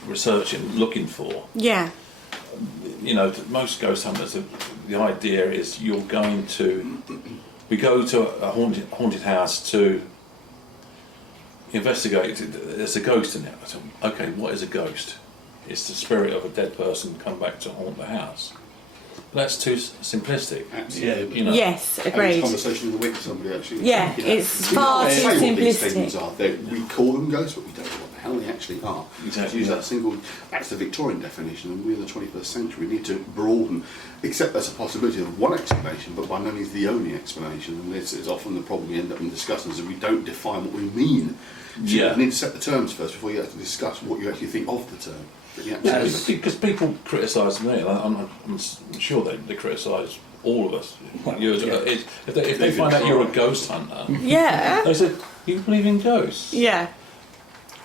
researching, looking for. Yeah. You know, most ghost hunters, the idea is we go to a haunted house to investigate. There's a ghost in it. I said, okay, what is a ghost? It's the spirit of a dead person come back to haunt the house. But that's too simplistic. Absolutely. You know. Yes, Having agreed. a conversation with a week with somebody actually. Yeah, You know, it's we far can't too say what these simplistic. things are. We call them ghosts, but we don't know what the hell they actually are. Exactly. Use that single. That's the Victorian definition, and we're in the 21st century. We need to broaden, accept there's a possibility of one explanation, but by no means the only explanation. And this is often the problem we end up in discussing, is that we don't define what we mean. So you need to set the terms first before you actually discuss what you actually think of the term. Because people criticise me, I'm sure they criticise all of us. If they find out you're a ghost hunter, they said, "You believe in ghosts?" Yeah.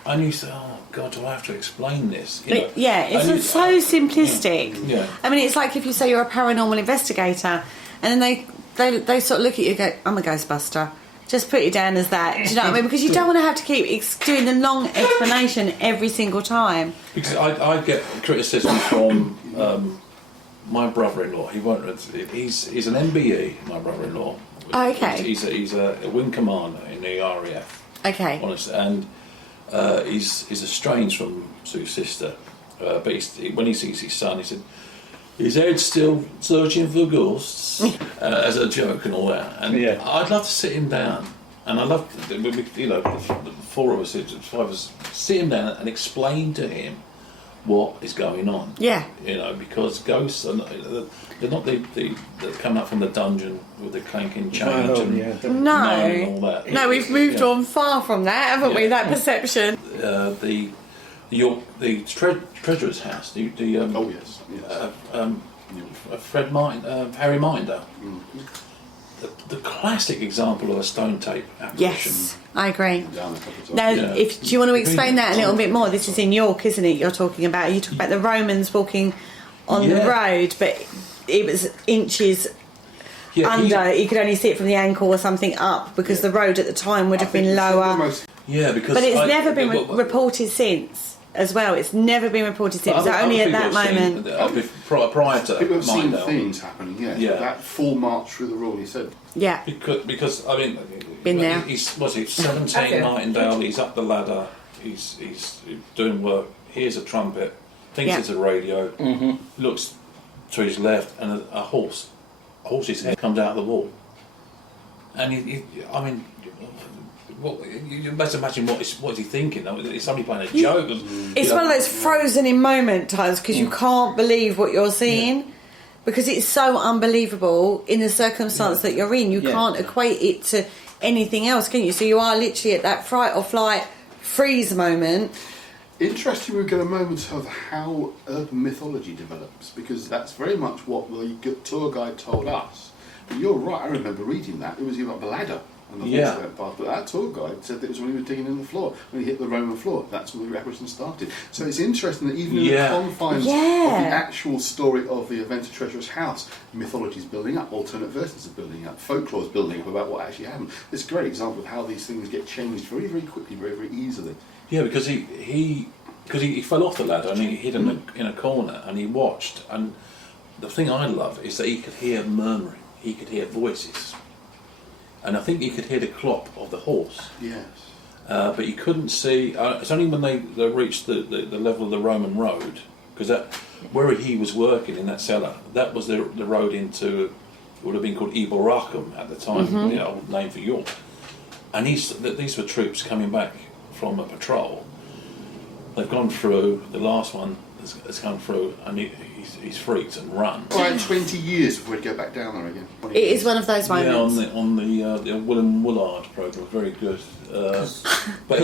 And you say, "Oh God, do I have to explain this?" It's so simplistic. Yeah. I mean, it's like if you say you're a paranormal investigator, and then they sort of look at you and go, "I'm a Ghostbuster." Just put it down as that. Do you know what I mean? Because you don't want to have to keep doing the long explanation every single time. Because I get criticism from my brother-in-law. He's an MBE. My brother-in-law. Oh, okay. He's a wing commander in the RAF. Okay. Honestly, and he's estranged from Sue's sister. But when he sees his son, he said, "His head's still searching for ghosts," as a joke and all that. And I'd love to sit him down, and I love, the four of us, five of us, sit him down and explain to him what is going on. Yeah. Because ghosts are not, they're not the that come up from the dungeon with the clanking chains and all that. No, we've moved on far from that, haven't we? That perception. The treasurer's house. Harry Minder. Mm-hmm. The classic example of a stone tape apparition. Yes, I agree. Now, do you want to explain that a little bit more? This is in York, isn't it? You talk about the Romans walking on the road, but it was inches under. You could only see it from the ankle or something up, because the road at the time would have been lower. But it's never been reported since. As well, it's never been reported since. Only at that moment. Prior to people have seen Mindell. things happening. That full march through the Rule, he said. Yeah. Because I mean, been there. He's 17 Martindale. He's up the ladder. He's doing work. Hears a trumpet. Thinks it's a radio. Mm-hmm. Looks to his left, and a horse's head comes out of the wall. And you must imagine what is he thinking? Is somebody playing a joke? It's one of those frozen in moment times, because you can't believe what you're seeing, because it's so unbelievable in the circumstance that you're in. You can't equate it to anything else, can you? So you are literally at that fright or flight freeze moment. Interesting, we get a moment of how urban mythology develops, because that's very much what the tour guide told us. But you're right, I remember reading that. It was about the ladder. And the horse went past, but that tour guide said that it was when he was digging in the floor, when he hit the Roman floor. That's when the apparition started. So it's interesting that even in the confines of the actual story of the event of Treasurer's House, mythology is building up, alternate versions are building up, folklore is building up about what actually happened. It's a great example of how these things get changed very, very quickly, very, very easily. Yeah, because he fell off the ladder and he hid in a corner and he watched. And the thing I love is that he could hear murmuring, he could hear voices. And I think you could hear the clop of the horse. Yes. But you couldn't see. It's only when they reached the level of the Roman road, because where he was working in that cellar, that was the road into, it would have been called Eboracum at the time, old name for York. And these were troops coming back from a patrol. They've gone through. The last one has come through, and he's freaked and run. Right, 20 years before we go back down there again. It is one of those moments. Yeah, on the Willem Woolard programme, very good. But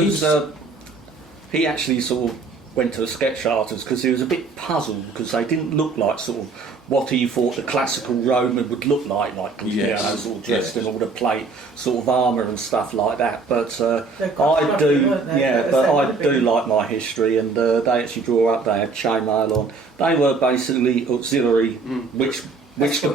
he actually sort of went to the sketch artists because he was a bit puzzled, because they didn't look like sort of what he thought the classical Roman would look like sort of dressed in all the plate sort of armour and stuff like that. But I do like my history, and they actually draw up. They had chainmail on. They were basically auxiliary, which the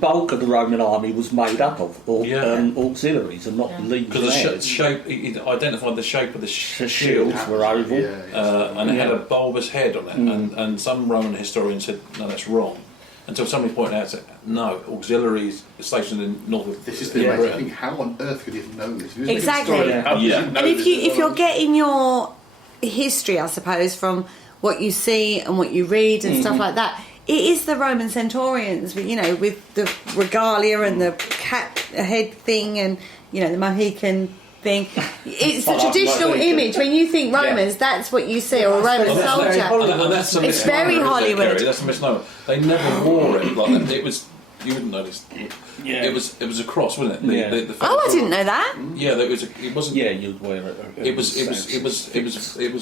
bulk of the Roman army was made up of, auxiliaries and not legionaries. Because the shape, he identified the shape of the shields were oval, and it had a bulbous head on it. And some Roman historians said, no, that's wrong. Until somebody pointed out, said, no, auxiliaries stationed in north of. This is the amazing thing. How on earth could he have known this? Exactly. And if you're getting your history, I suppose, from what you see and what you read and stuff like that, it is the Roman centurions, with the regalia and the cat head thing, and the Mohican thing. It's the traditional image. When you think Romans, that's what you see, or a Roman soldier. And that's a It's very misnomer, isn't it, Hollywood. Kerry? That's a misnomer. They never wore it like that. It was. You wouldn't know this. Yeah. It was a cross, wasn't it? Yeah. The Oh, I didn't know that. Yeah, it wasn't. Yeah, you'd wear it. It was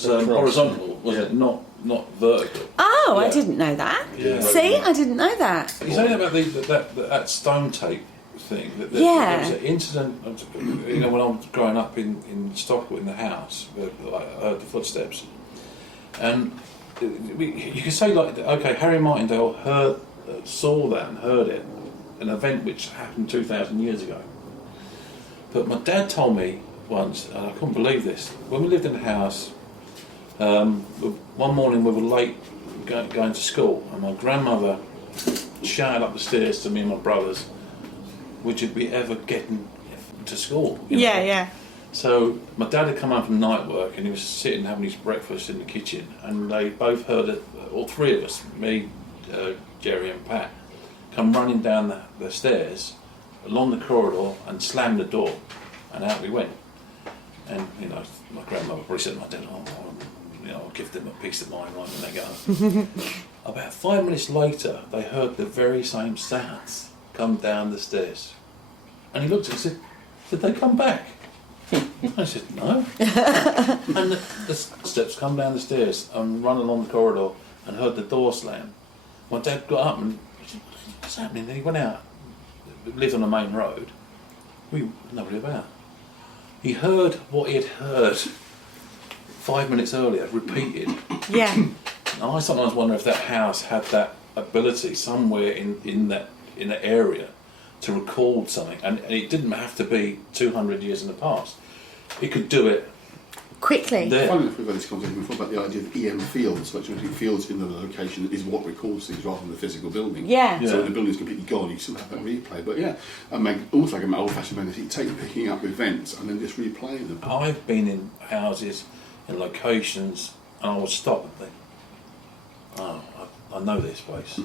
horizontal, wasn't it? Not vertical. Oh, Yeah. I didn't know that. Yeah. See, I didn't know that. You're saying about that stone tape thing. Yeah. There was an incident. You know, when I was growing up in Stockport in the house, I heard the footsteps, and you could say like, okay, Harry Martindale saw that and heard it, an event which happened 2,000 years ago. But my dad told me once, and I couldn't believe this, when we lived in the house, one morning we were late going to school, and my grandmother shouted up the stairs to me and my brothers, would you be ever getting to school? You know? Yeah. So my dad had come home from night work, and he was sitting having his breakfast in the kitchen, and they both heard it, all three of us, me, Jerry and Pat, come running down the stairs along the corridor and slam the door, and out we went. And you know, my grandmother probably said to my dad, I'll give them a peace of mind right when they go. About 5 minutes later, they heard the very same sounds come down the stairs, and he looked at me and said, did they come back? I said, no. And the steps come down the stairs and run along the corridor and heard the door slam. My dad got up and said, what's happening? Then he went out. We lived on the main road. Nobody about. He heard what he had heard 5 minutes earlier repeated. Yeah. And I sometimes wonder if that house had that ability somewhere in that area to record something, and it didn't have to be 200 years in the past. It could do it Quickly. there. I don't know if we've had this conversation before about the idea of EM fields, electromagnetic fields in the location is what records things rather than the physical building. Yeah. So when the building's completely gone, you still have that replay. But yeah, almost like an old-fashioned magnetic tape, picking up events and then just replaying them. I've been in houses and locations, and I would stop and think, oh, I know this place.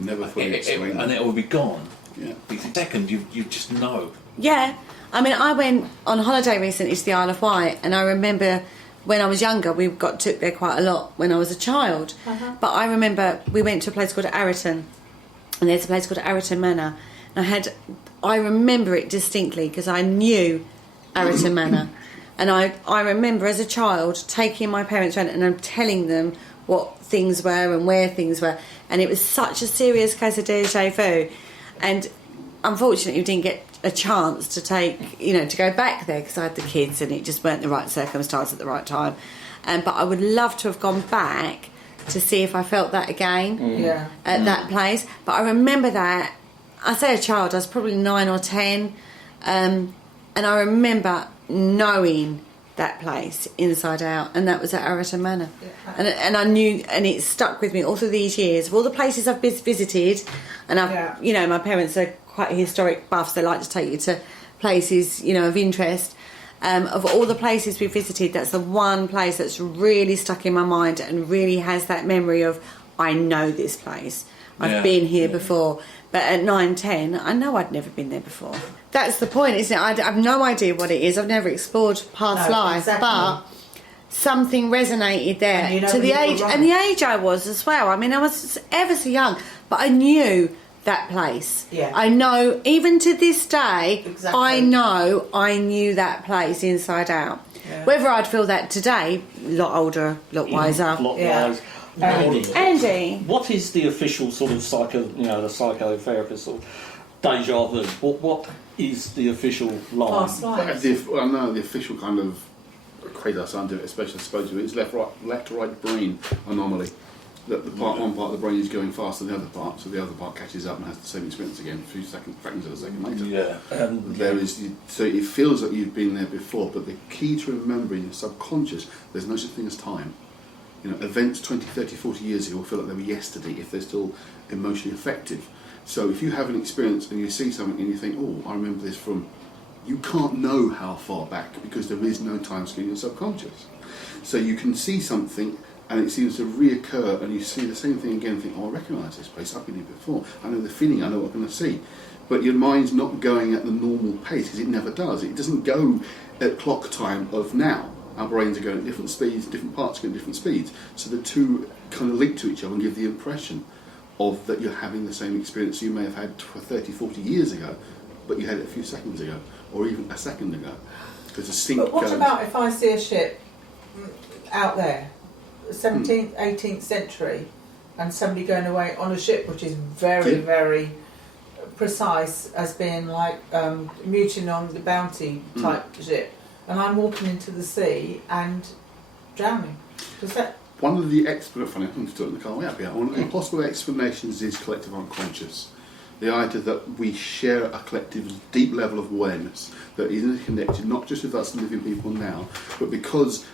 Never fully explained. And it will be gone. Yeah. The second you just know. Yeah. I mean, I went on holiday recently to the Isle of Wight, and I remember when I was younger, we took there quite a lot when I was a child. But I remember we went to a place called Arreton, and there's a place called Arreton Manor. And I remember it distinctly because I knew Arreton Manor. And I remember as a child taking my parents around and I'm telling them what things were and where things were. And it was such a serious case of deja vu. And unfortunately, we didn't get a chance to to go back there because I had the kids and it just weren't the right circumstance at the right time. But I would love to have gone back to see if I felt that again at that place. But I remember that, I say a child, I was probably 9 or 10, and I remember knowing that place inside out, and that was at Arreton Manor. And I knew, and it stuck with me all through these years. Of all the places I've visited, and my parents are quite historic buffs, they like to take you to places, of interest. Of all the places we visited, that's the one place that's really stuck in my mind and really has that memory of, I know this place. I've been here before. But at 9, 10, I know I'd never been there before. That's the point, isn't it? I've no idea what it is. I've never explored past life, but something resonated there. And to the age and the age I was as well. I mean, I was ever so young, but I knew that place. Yeah. I know, even to this day, Exactly. I know I knew that place inside out. Yeah. Whether I'd feel that today, a lot older, a lot wiser. Wise. Andy. What is the official sort of the psychotherapist sort of deja vu? What is the official line? Past life. The official kind of quasi scientific, especially supposedly, it's left-right brain anomaly. That one part of the brain is going faster than the other part, so the other part catches up and has the same experience again a few fractions of a second later. Yeah. So it feels like you've been there before, but the key to remembering your subconscious, there's no such thing as time. Events 20, 30, 40 years ago will feel like they were yesterday if they're still emotionally effective. So if you have an experience and you see something and you think, oh, I remember this from, you can't know how far back because there is no time scale in your subconscious. So you can see something and it seems to reoccur and you see the same thing again and think, oh, I recognise this place, I've been here before, I know the feeling, I know what I'm going to see. But your mind's not going at the normal pace, because it never does. It doesn't go at clock time of now. Our brains are going at different speeds, different parts go at different speeds. So the two kind of link to each other and give the impression of that you're having the same experience you may have had 30, 40 years ago, but you had it a few seconds ago, or even a second ago. There's a sync. But what about if I see a ship out there, 17th, 18th century, and somebody going away on a ship which is very, very precise as being like Mutiny on the Bounty type ship, and I'm walking into the sea and drowning? Does that... One of the funny, I think to it in the car way up here. One of the possible explanations is collective unconscious. The idea that we share a collective deep level of awareness that is interconnected, not just with us living people now, but because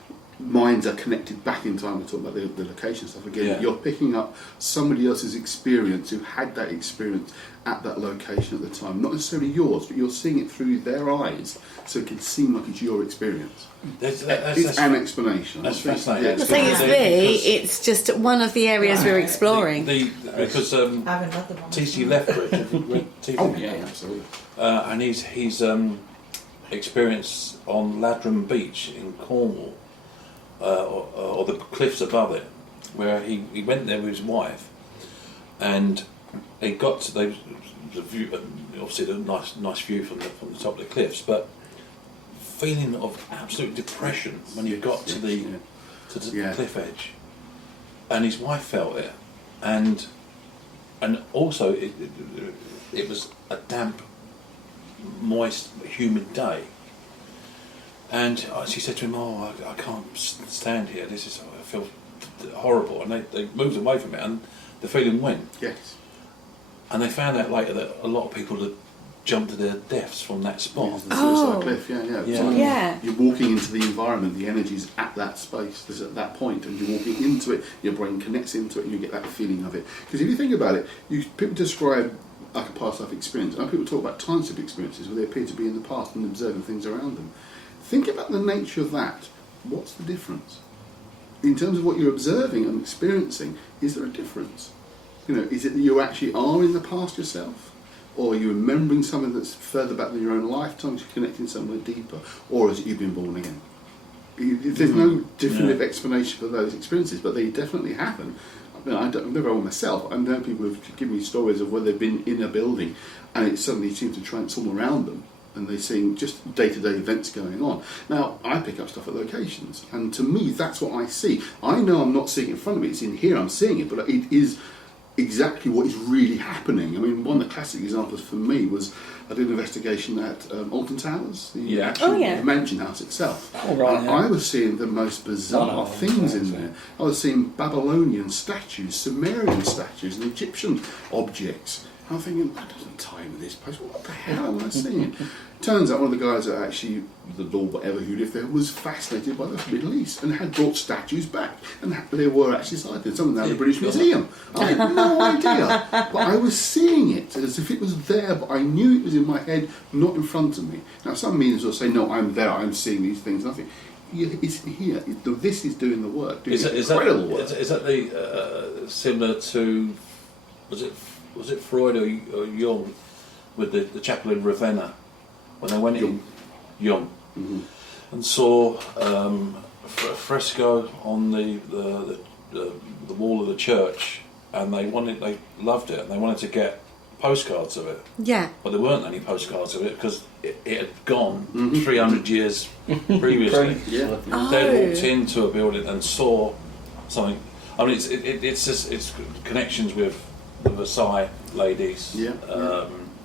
minds are connected back in time. We talk about the location stuff again. You're picking up somebody else's experience who had that experience at that location at the time, not necessarily yours, but you're seeing it through their eyes, so it can seem like it's your experience. It's an explanation. That's fascinating. The thing is, it's just one of the areas we're exploring. Because T.C. Lethbridge, have you read T.C. Oh yeah, absolutely. And he's experience on Ladram Beach in Cornwall, or the cliffs above it, where he went there with his wife, and he got to the view, obviously a nice view from the top of the cliffs, but feeling of absolute depression when you got to the cliff edge, and his wife felt it, and also it was a damp, moist, humid day. And she said to him, "Oh, I can't stand here. I feel horrible." And they moved away from it, and the feeling went. Yes. And they found out later that a lot of people had jumped to their deaths from that spot. The suicide cliff, You're walking into the environment, the energy's at that space, there's at that point, and you're walking into it, your brain connects into it, and you get that feeling of it. Because if you think about it, people describe like a past life experience, and people talk about time slip experiences where they appear to be in the past and observing things around them. Think about the nature of that. What's the difference? In terms of what you're observing and experiencing, is there a difference? Is it that you actually are in the past yourself? Or are you remembering something that's further back than your own lifetime, you're connecting somewhere deeper? Or is it you've been born again? There's no definitive explanation for those experiences, but they definitely happen. I've never had one myself. I know people who've given me stories of where they've been in a building and it suddenly seems to transform around them, and they're seeing just day-to-day events going on. Now, I pick up stuff at locations, and to me, that's what I see. I know I'm not seeing it in front of me, it's in here, I'm seeing it, but it is exactly what is really happening. I mean, one of the classic examples for me was I did an investigation at Alton Towers, the mansion house itself. Oh, right, I was seeing the most bizarre things in there. I was seeing Babylonian statues, Sumerian statues, and Egyptian objects. I'm thinking, that doesn't tie in with this place. What the hell am I seeing? Turns out one of the guys that actually, the Lord, whatever, who lived there, was fascinated by the Middle East and had brought statues back. And they were actually sighted. Some of them at the British Museum. I had no idea. But I was seeing it as if it was there, but I knew it was in my head, not in front of me. Now, some mediums will say, no, I'm there, I'm seeing these things, nothing. It's here. This is doing the work, doing incredible work. Is that the similar to, was it Freud or Jung with the chapel in Ravenna when they went in Jung and saw a fresco on the wall of the church, and they loved it, and they wanted to get postcards of it. Yeah. But there weren't any postcards of it because it had gone 300 years previously. They walked into a building and saw something. I mean, it's just connections with the Versailles ladies.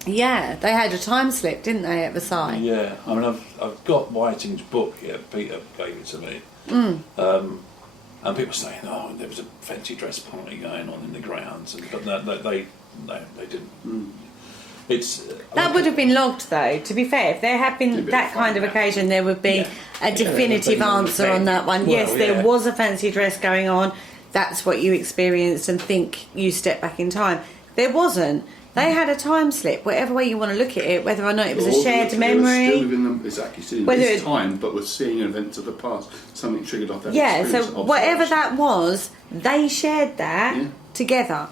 Yeah, they had a time slip, didn't they, at Versailles? Yeah, I mean, I've got Whiting's book here. Peter gave it to me. And people saying, "Oh, there was a fancy dress party going on in the grounds," but they didn't. That would have been logged, though. To be fair, if there had been that kind of occasion, there would be a definitive answer on that one. Well, there was a fancy dress going on. That's what you experienced, and think you step back in time. There wasn't. They had a time slip, whatever way you want to look at it, whether or not it was a shared memory. Still within them, exactly, still in this time, but we're seeing events of the past. Something triggered off that experience. So whatever that was, they shared that together.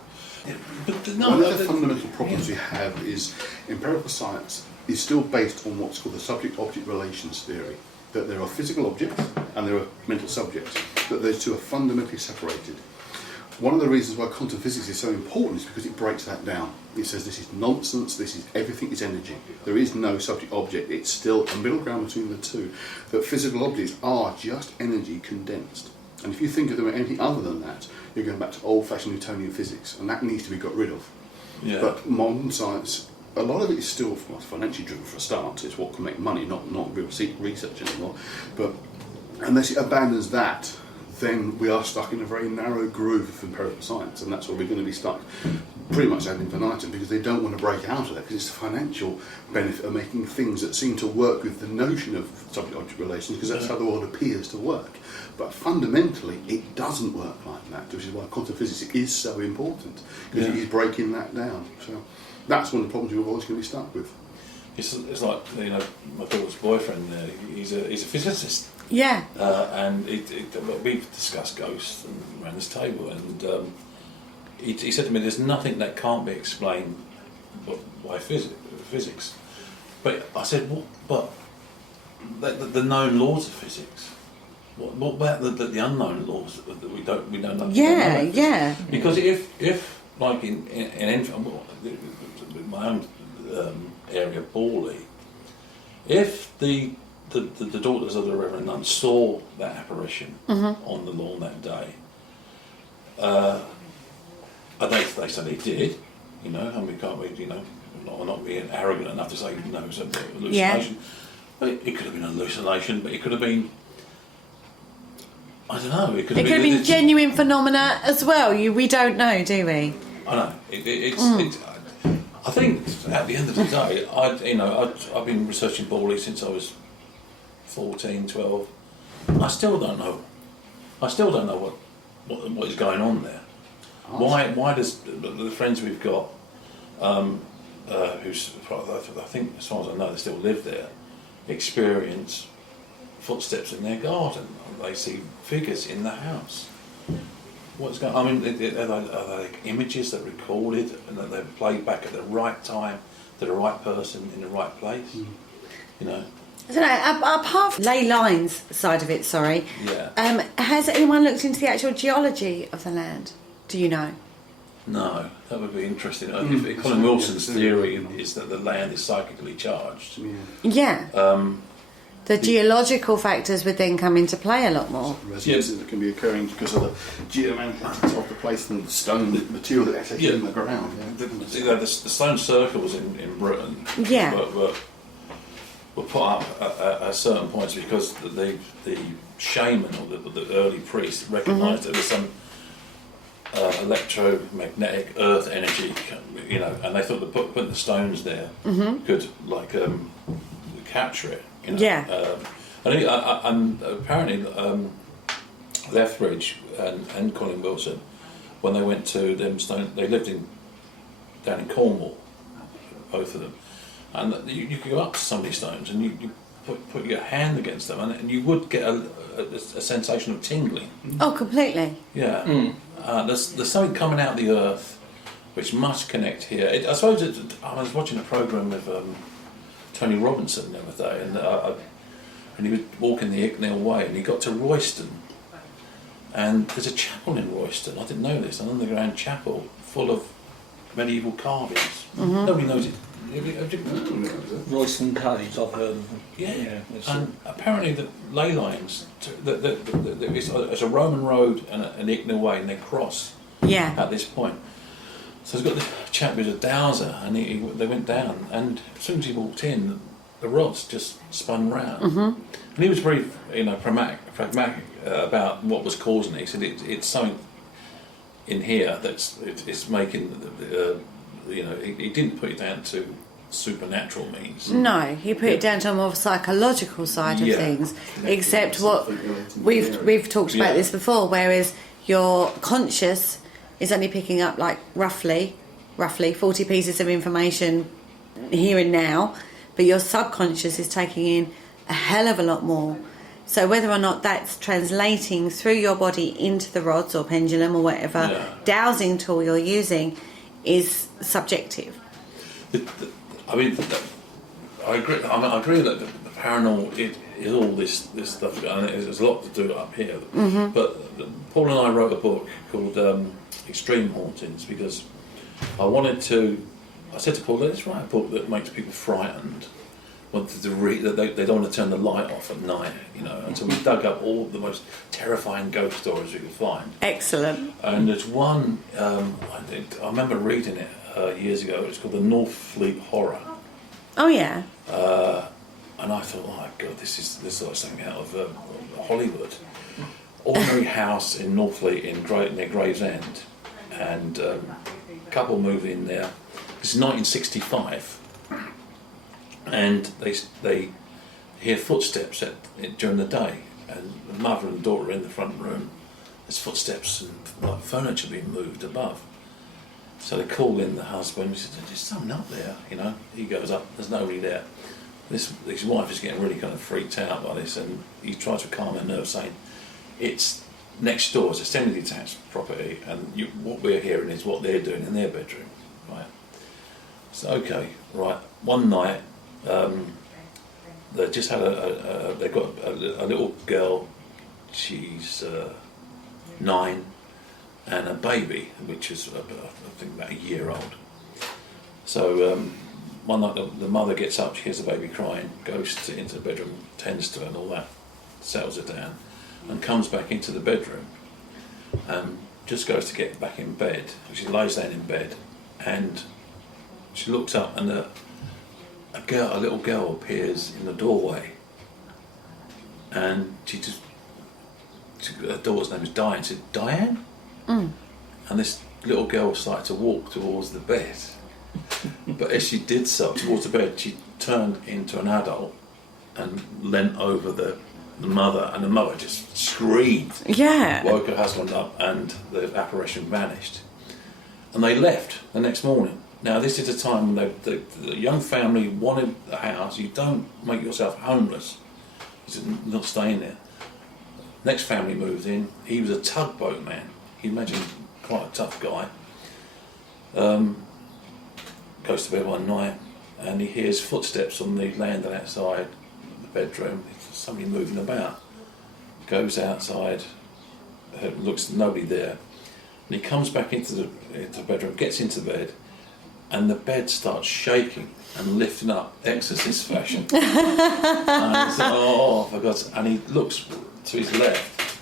One of the fundamental problems we have is empirical science is still based on what's called the subject-object relations theory, that there are physical objects and there are mental subjects, that those two are fundamentally separated. One of the reasons why quantum physics is so important is because it breaks that down. It says this is nonsense, everything is energy. There is no subject-object, it's still a middle ground between the two, that physical objects are just energy condensed. And if you think of them as anything other than that, you're going back to old-fashioned Newtonian physics, and that needs to be got rid of. Yeah. But modern science, a lot of it is still financially driven for a start. It's what can make money, not real research anymore. But unless it abandons that, then we are stuck in a very narrow groove of empirical science, and that's where we're going to be stuck pretty much ad infinitum, because they don't want to break out of that, because it's the financial benefit of making things that seem to work with the notion of subject-object relations, because that's how the world appears to work. But fundamentally, it doesn't work like that, which is why quantum physics is so important, because it is breaking that down. So that's one of the problems we're always going to be stuck with. It's like, you know, my daughter's boyfriend. He's a physicist. Yeah. And we've discussed ghosts around this table, and he said to me, "There's nothing that can't be explained by physics." But I said, "But the known laws of physics. What about the unknown laws that we don't know? Yeah, yeah. Because if like in my own area, Borley, if the daughters of the Reverend Nun saw that apparition on the lawn that day, they say they did, you know, and we can't be, you know, not being arrogant enough to say, no, it was a hallucination. Yeah. But it could have been an hallucination, but it could have been, I don't know. It could have been genuine phenomena as well. We don't know, do we? I know. It's I think at the end of the day, I've been researching Borley since I was 14, 12. I still don't know. What is going on there. Why does the friends we've got, who's I think as far as I know they still live there, experience footsteps in their garden? They see figures in the house. What's going on? I mean, are they images that are recorded and that they're played back at the right time to the right person in the right place? You know? I don't know, apart from ley lines side of it, Yeah. Has anyone looked into the actual geology of the land? Do you know? No, that would be interesting. Colin Wilson's theory is that the land is psychically charged. Yeah. The geological factors would then come into play a lot more. Resonances that can be occurring because of the geomagnetics of the place and the stone material that they're taking in the ground. Yeah. The stone circles in Britain were put up at certain points because the shaman or the early priest recognised that there was some electromagnetic earth energy, you know, and they thought that putting the stones there could capture it. You know? Yeah. And apparently Lethbridge and Colin Wilson, when they went to them stone, they lived down in Cornwall, both of them, and you could go up to some of these stones and you put your hand against them and you would get a sensation of tingling. Oh, completely. Yeah. There's something coming out of the earth which must connect here. I suppose I was watching a programme with Tony Robinson the other day, and he was walking the Icknield Way, and he got to Royston, and there's a chapel in Royston. I didn't know this, an underground chapel full of medieval carvings. Nobody knows it. Royston Caves, I've heard of them. Yeah. And apparently the ley lines, it's a Roman road and an Icknield Way, and they cross at this point. So he's got this chap who's a dowser, and they went down, and as soon as he walked in, the rods just spun round. And he was very, pragmatic about what was causing it. He said it's something in here it's making he didn't put it down to supernatural means. No, he put it down to a more psychological side of things. Except what we've talked about this before, whereas your conscious is only picking up like roughly 40 pieces of information here and now, but your subconscious is taking in a hell of a lot more. So whether or not that's translating through your body into the rods or pendulum or whatever dowsing tool you're using is subjective. I mean, I agree. I agree that the paranormal is all this stuff, and there's a lot to do up here. Mm-hmm. But Paul and I wrote a book called Extreme Hauntings because I said to Paul, let's write a book that makes people frightened. They don't want to turn the light off at night, and so we dug up all the most terrifying ghost stories we could find. Excellent. And there's one, I remember reading it years ago, it's called the North Fleet Horror. Oh yeah. And I thought, oh my God, this is like something out of Hollywood. Ordinary house in Northfleet near Gravesend, and a couple moved in there. This is 1965. And they hear footsteps during the day, and the mother and daughter are in the front room. There's footsteps and like furniture being moved above. So they call in the husband. He said, "There's someone up there." He goes up. There's nobody there. His wife is getting really kind of freaked out by this, and he tries to calm her nerves, saying, "It's next door. It's a semi-detached property, and what we're hearing is what they're doing in their bedroom." Right. So okay, right. One night. They just had they got a little girl, she's 9, and a baby, which is I think about a year old. So one night the mother gets up, she hears the baby crying, goes into the bedroom, tends to her and all that, settles her down, and comes back into the bedroom, and just goes to get back in bed. She lays down in bed, and she looks up, and a little girl appears in the doorway, and her daughter's name is Diane. She said, "Diane?" And this little girl started to walk towards the bed, but as she did so towards the bed, she turned into an adult and leant over the mother, and the mother just screamed. Yeah. Woke her husband up, and the apparition vanished. And they left the next morning. Now, this is a time when the young family wanted the house. You don't make yourself homeless. You're not staying there. Next family moved in. He was a tugboat man. You imagine, quite a tough guy. Goes to bed one night, and he hears footsteps on the landing outside the bedroom. Somebody moving about. Goes outside, looks, nobody there. And he comes back into the bedroom, gets into bed, and the bed starts shaking and lifting up, exorcist fashion. And he's like, oh, for God's sake. And he looks to his left,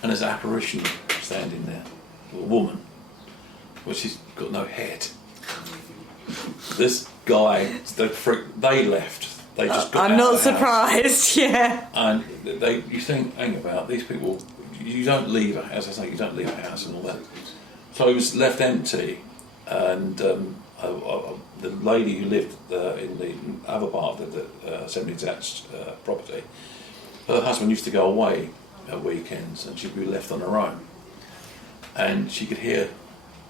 and there's an apparition standing there, a woman, but she's got no head. This guy, they left. They just got I'm out not of the house. surprised, yeah. And you think about these people, you don't leave, as I say, you don't leave a house and all that. So it was left empty. And the lady who lived in the other part of the semi-detached property, her husband used to go away at weekends, and she'd be left on her own. And she could hear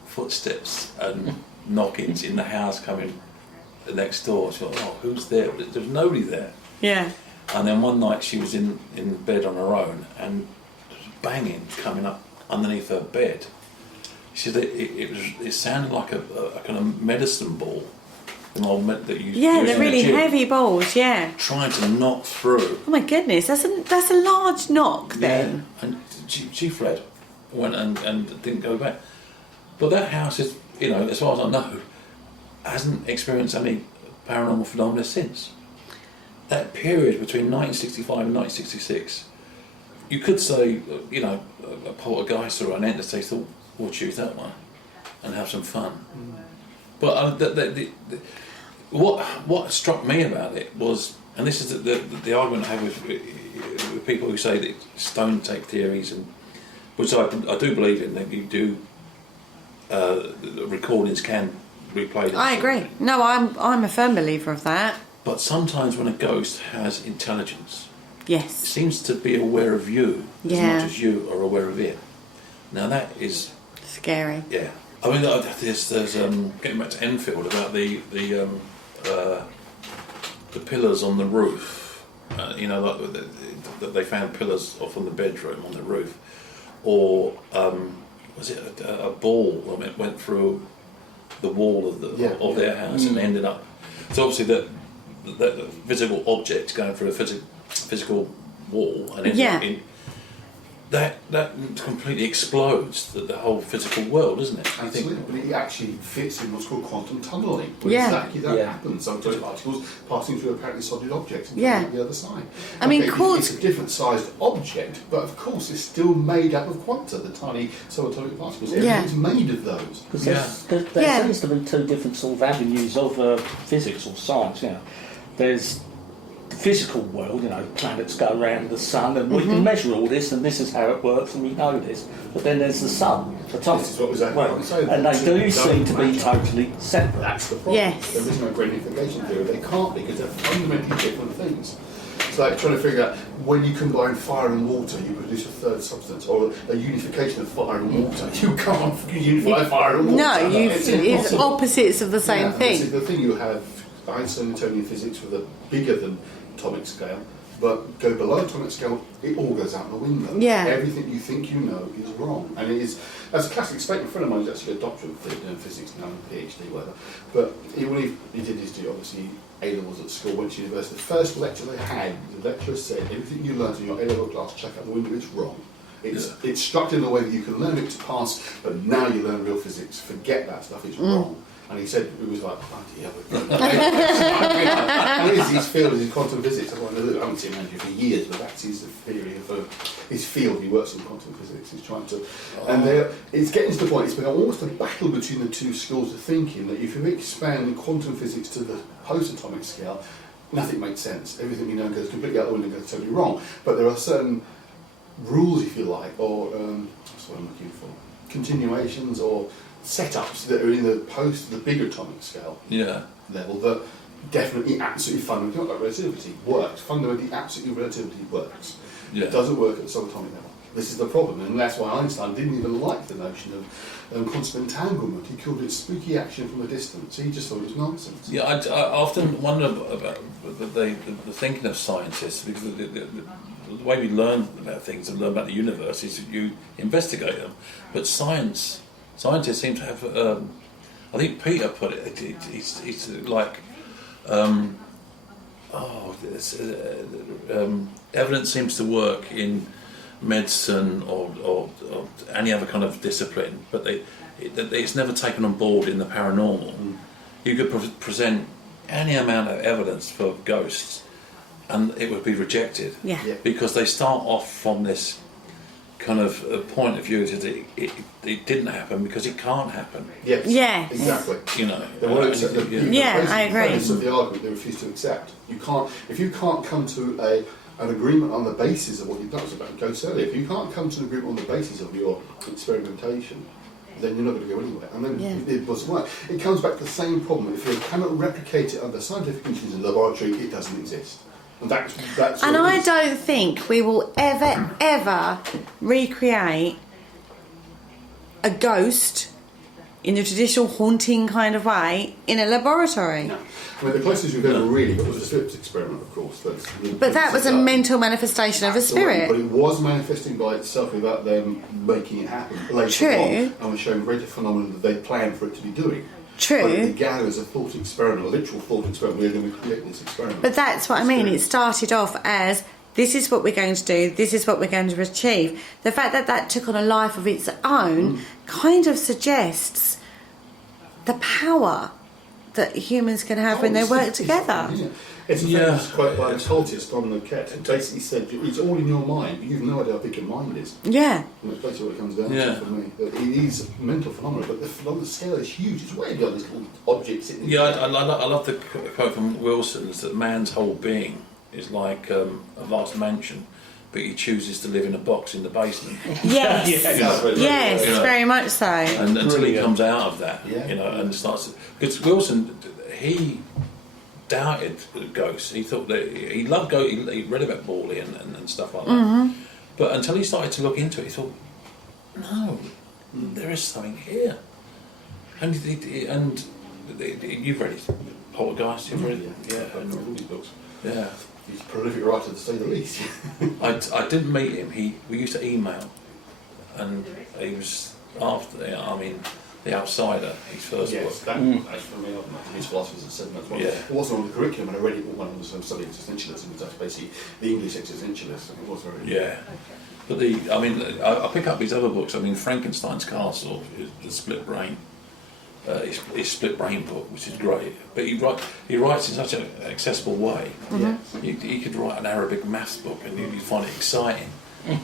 footsteps and knockings in the house coming next door. She thought, oh, who's there? But there was nobody there. Yeah. And then one night she was in bed on her own, and there was banging coming up underneath her bed. She said it sounded like a kind of medicine ball, that you use they're really heavy balls. Yeah, trying to knock through. Oh my goodness, that's a large knock then. Yeah, and she fled, went and didn't go back. But that house is, as far as I know, hasn't experienced any paranormal phenomena since. That period between 1965 and 1966, you could say, a poltergeist or an entity thought, we'll choose that one and have some fun. But what struck me about it was, and this is the argument I have with people who say that stone take theories, and which I do believe in, that you do, the recordings can replay them. I agree. No, I'm a firm believer of that. But sometimes when a ghost has intelligence, yes, it seems to be aware of you as much as you are aware of it. Now that is scary. Yeah, I mean, there's getting back to Enfield about the pillars on the roof. That they found pillars off on the bedroom on the roof, or was it a ball that went through the wall of their house and ended up. So obviously the physical object going through a physical wall, and that completely explodes the whole physical world, doesn't it? Absolutely, but it actually fits in what's called quantum tunnelling. Yeah. Exactly that happens. Subatomic particles passing through apparently solid objects and Yeah. coming out the other side. I mean, it's a different sized object, but of course it's still made up of quanta, the tiny subatomic particles. Everything's made of those. Because there seems to be two different sort of avenues of physics or science. You know, there's the physical world, you know, planets go around the sun, and we can measure all this, and this is how it works, and we know this. But then there's the sun, the top. This is what was saying. And they do seem to be totally separate. That's the problem. Yes. There is no gratification theory. They can't be, because they're fundamentally different things. It's like trying to figure out when you combine fire and water, you produce a third substance, or a unification of fire and water. You can't unify fire and water. No, it's impossible. opposites of the same This is thing. the thing. You have Einstein-Newtonian physics with a bigger than atomic scale, but go below atomic scale, it all goes out the window. Yeah. Everything you think you know is wrong, and it is. That's a classic statement. A friend of mine who's actually a doctorate in physics now, a PhD, whatever. But when he did his obviously A-levels at school, went to university. The first lecture they had, the lecturer said, everything you learned in your A-level class, check out the window, it's wrong. It's structured in a way that you can learn it to pass, but now you learn real physics. Forget that stuff, it's wrong. And he said, it was like, bloody hell. And his field is in quantum physics. I haven't seen him for years, but that's his theory of his field. He works in quantum physics. He's trying to, and it's getting to the point. It's been almost a battle between the two schools of thinking that if you expand quantum physics to the post-atomic scale, nothing makes sense. Everything you know goes completely out the window, goes totally wrong. But there are certain rules, if you like, or that's what I'm looking for, continuations or setups that are in the bigger atomic scale level that definitely absolutely fundamentally, not like relativity, works. Fundamentally, absolutely relativity works. It doesn't work at the subatomic level. This is the problem, and that's why Einstein didn't even like the notion of constant entanglement. He called it spooky action from a distance. He just thought it was nonsense. Yeah, I often wonder about the thinking of scientists, because the way we learn about things and learn about the universe is you investigate them, but scientists seem to have. I think Peter put it. It's like, evidence seems to work in medicine or any other kind of discipline, but it's never taken on board in the paranormal. You could present any amount of evidence for ghosts, and it would be rejected. Yeah. Because they start off from this kind of point of view that it didn't happen because it can't happen. Yes. Yes. Exactly. You know. I agree. Premise of the argument they refuse to accept. You can't if you can't come to an agreement on the basis of what you've done. It was about ghosts earlier. If you can't come to an agreement on the basis of your experimentation, then you're not going to go anywhere. And then it doesn't work. It comes back to the same problem. If you cannot replicate it under scientific conditions in the laboratory, it doesn't exist. And that's And I don't think we will ever recreate a ghost in the traditional haunting kind of way in a laboratory. No. I mean, the closest we've ever really got was the Phillips experiment, of course. But that was a mental manifestation of a spirit. But it was manifesting by itself without them making it happen later on, and was showing greater phenomena that they planned for it to be doing. True. But it began as a thought experiment, a literal thought experiment. We're going to create this experiment. But that's what I mean. It started off as, this is what we're going to do, this is what we're going to achieve. The fact that that took on a life of its own kind of suggests the power that humans can have when they work together. It's a famous quote by a cultist on the Ket. It basically said, it's all in your mind, but you've no idea how big your mind is. Yeah. And that's basically what it comes down to for me. It is a mental phenomenon, but the scale is huge. It's way beyond this little object sitting Yeah, I love the quote from Wilson's that man's whole being is like a vast mansion, but he chooses to live in a box in the basement. Yes. Yes, You know, very much so. And until he comes out of that, you know, and starts. Because Wilson, he doubted ghosts. He thought that he loved ghosts. He read about Borley and stuff like that. But until he started to look into it, he thought, no, there is something here. And you've read his Poltergeist. You've read it, I know all these books. yeah. He's a prolific writer, to say the least. I didn't meet him. We used to email, and he was after. I mean, The Outsider, his first book. Yes, that actually for me, his philosophers had said that. Yeah. It wasn't on the curriculum, and I read it when I was studying existentialism. It was basically the English existentialist, and it was very. Yeah. But I pick up his other books. I mean, Frankenstein's Castle, the Split Brain, his Split Brain book, which is great. But he writes in such an accessible way. He could write an Arabic maths book, and you'd find it exciting.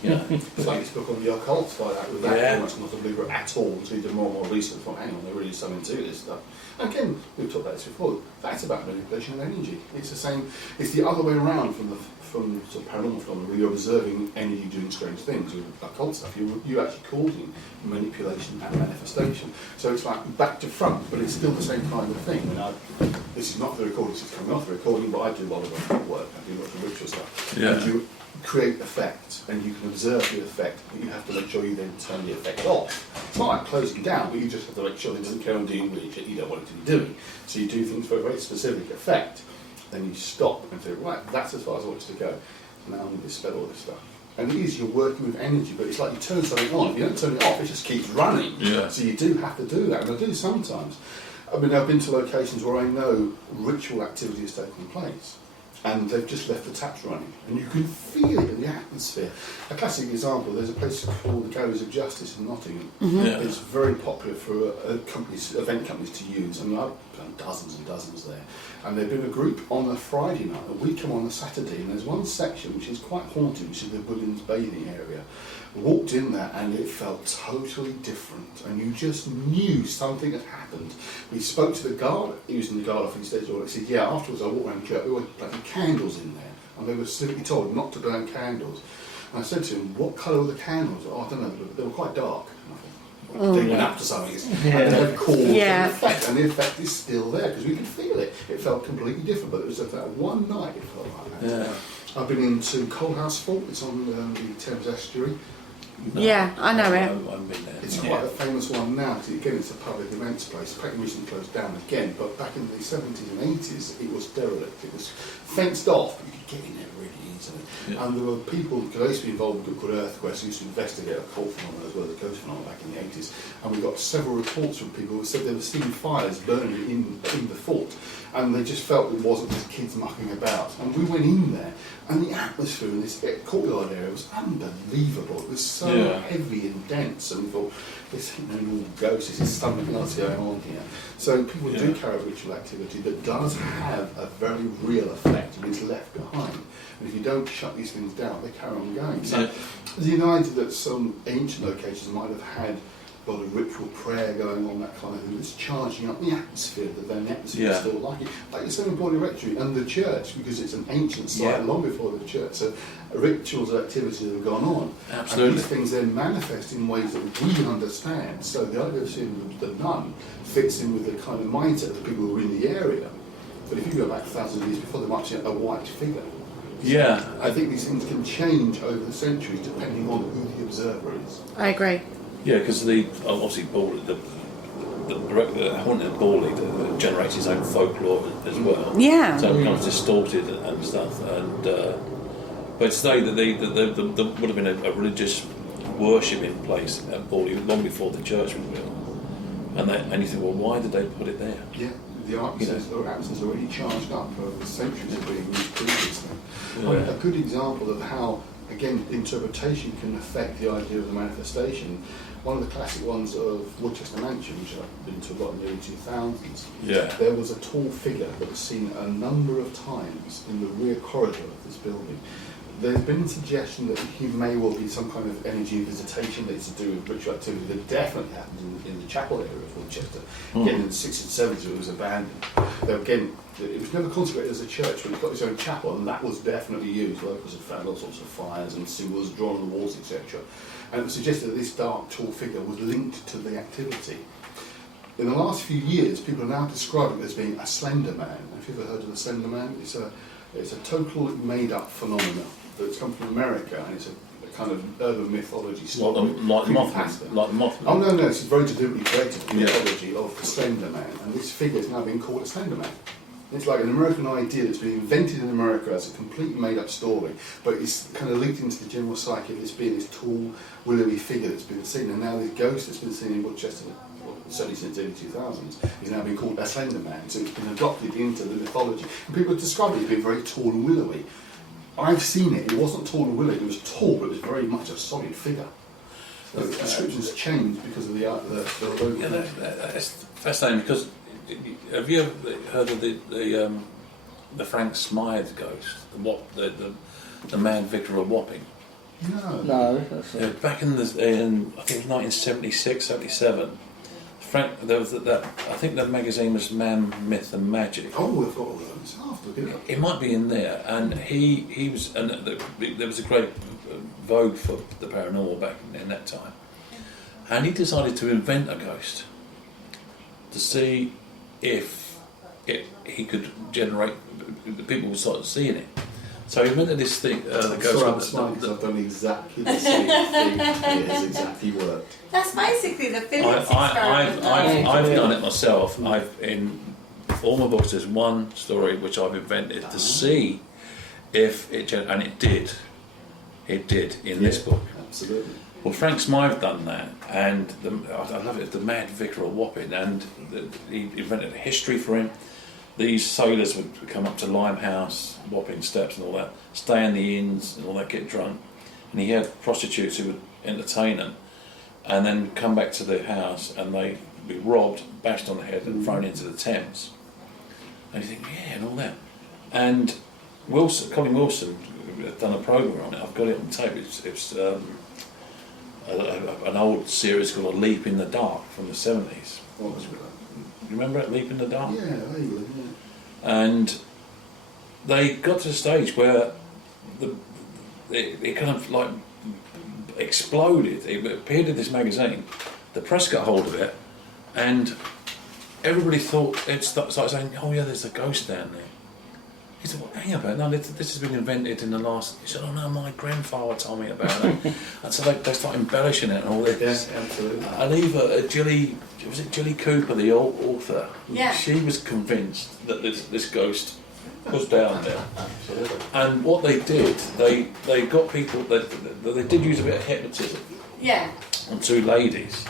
You know, it's like this book on the occult, like that, with that almost not a believer at all, until you do more and more research. Hang on, they're really something to this stuff. And again, we've talked about this before. That's about manipulation of energy. It's the same. It's the other way around from sort of paranormal phenomena, where you're observing energy doing strange things. With occult stuff, you're actually causing manipulation and manifestation. So it's like back to front, but it's still the same kind of thing. This is not the recording; this is coming off the recording. But I do a lot of work. I do lots of ritual stuff. Yeah. And you create effect, and you can observe the effect, but you have to make sure you then turn the effect off. It's not like closing down, but you just have to make sure it doesn't carry on doing weird shit you don't want it to be doing. So you do things for a very specific effect, then you stop and say, right, that's as far as I want it to go. Now I'm going to dispel all this stuff. And it is, you're working with energy, but it's like you turn something on. If you don't turn it off, it just keeps running. Yeah. So you do have to do that, and I do sometimes. I mean, I've been to locations where I know ritual activity is taking place, and they've just left the taps running, and you can feel it in the atmosphere. A classic example, there's a place called the Galleries of Justice in Nottingham. Yeah. It's very popular for event companies to use. I mean, I've done dozens and dozens there. And they've been a group on a Friday night, and we come on a Saturday, and there's one section which is quite haunted, which is the women's bathing area. We walked in there and it felt totally different, and you just knew something had happened. We spoke to the guard, he was in the guard office, he said, yeah, afterwards I walked around the church, there were bloody candles in there, and they were simply told not to burn candles. And I said to him, what colour were the candles? Oh, I don't know, they were quite dark. And I thought, they went up to something. And they've caused an effect, and the effect is still there, because we could feel it. It felt completely different, but it was that one night it felt like that. Yeah. I've been into Coalhouse Fort, it's on the Thames Estuary. No, yeah, I know it. I've been there. It's quite a famous one now, because again it's a public events place. It's recently closed down again, but back in the 70s and 80s it was derelict. It was fenced off, but you could get in there really easily. Yeah. And there were people, because I used to be involved with good earthquakes, I used to investigate occult phenomena as well as ghost phenomena back in the 80s, and we got several reports from people who said they were seeing fires burning in the fort, and they just felt it wasn't just kids mucking about. And we went in there, and the atmosphere in this courtyard area was unbelievable. It was so heavy and dense, and we thought, this ain't no normal ghost, this is something else going on here. So people do carry out ritual activity that does have a very real effect, and it's left behind. And if you don't shut these things down, they carry on going. So the idea that some ancient locations might have had a lot of ritual prayer going on, that kind of thing, that's charging up the atmosphere, that then the atmosphere is still like it. Like the Seven Body Rectory and the church, because it's an ancient site long before the church. So rituals and activities that have gone on. Absolutely. And these things then manifest in ways that we understand. So the idea of seeing the nun fits in with the kind of mindset of the people who are in the area. But if you go back thousands of years before, they might see a white figure. Yeah. I think these things can change over the centuries depending on who the observer is. I agree. Yeah, because obviously the haunted Borley generates its own folklore as well. Yeah. So it becomes distorted and stuff. And but today that there would have been a religious worship in place at Borley long before the church was built. And you think, well, why did they put it there? Yeah. The atmosphere's already charged up over centuries of being used previously. Yeah. A good example of how, again, interpretation can affect the idea of the manifestation. One of the classic ones of Woodchester Mansion, which I've been to a lot in the early 2000s, there was a tall figure that was seen a number of times in the rear corridor of this building. There's been suggestion that he may well be some kind of energy visitation that's to do with ritual activity that definitely happened in the chapel area of Woodchester. Again, in the 60s and 70s it was abandoned. Though again, it was never consecrated as a church, but it's got its own chapel, and that was definitely used. Locals have found all sorts of fires and symbols drawn on the walls, etc. And it was suggested that this dark, tall figure was linked to the activity. In the last few years, people are now describing it as being a slender man. Have you ever heard of the slender man? It's a totally made-up phenomenon that's come from America, and it's a kind of urban mythology story. Like the Mothman. Oh no, it's a very deliberately created mythology of the Slender Man, and this figure is now being called a Slender Man. It's like an American idea that's been invented in America as a completely made-up story, but it's kind of linked into the general psyche of this being this tall, willowy figure that's been seen, and now this ghost that's been seen in Woodchester certainly since the early 2000s, is now being called a slender man. So it's been adopted into the mythology. And people have described it as being very tall and willowy. I've seen it. It wasn't tall and willowy. It was tall, but it was very much a solid figure. So the descriptions changed because of the logo. Yeah, that's fascinating, because have you ever heard of the Frank Smythe ghost, the mad vicar of Wapping? No. That's Back in I think it was 1976, 77. There was that. I think the magazine was Man, Myth and Magic. Oh, we've got all those. I'll have to look it up. It might be in there, and he was, and there was a great vogue for the paranormal back in that time, and he decided to invent a ghost to see if he could generate the people would start seeing it. So he invented this thing, the ghost. I'm smiling because I've done exactly the same thing. It has exactly worked. That's basically the Phillips I've experiment. done it myself. In all my books, there's one story which I've invented to see if it and it did. It did in this book. Absolutely. Well, Frank Smythe done that, and I love it. The Mad Vicar of Wapping, and he invented a history for him. These sailors would come up to Limehouse, Wapping Steps and all that, stay in the inns and all that, get drunk. And he had prostitutes who would entertain them and then come back to their house and they'd be robbed, bashed on the head and thrown into the Thames. And you think, yeah, and all that. And Colin Wilson had done a programme on it. I've got it on tape. It's an old series called A Leap in the Dark from the 70s. What was it? You remember it, Leap in the Dark? Yeah, vaguely, yeah. And they got to the stage where it kind of like exploded. It appeared in this magazine. The press got hold of it, and everybody thought it started saying, "Oh yeah, there's a ghost down there." He said, "Well, hang about, no, this has been invented in the last." He said, "Oh no, my grandfather told me about it." And so they start embellishing it and all this. Yes, absolutely. And even Gilly Cooper, the old author, Yeah. she was convinced that this ghost was down there. Absolutely. And what they did, they got people, they did use a bit of hypnotism Yeah. on two ladies,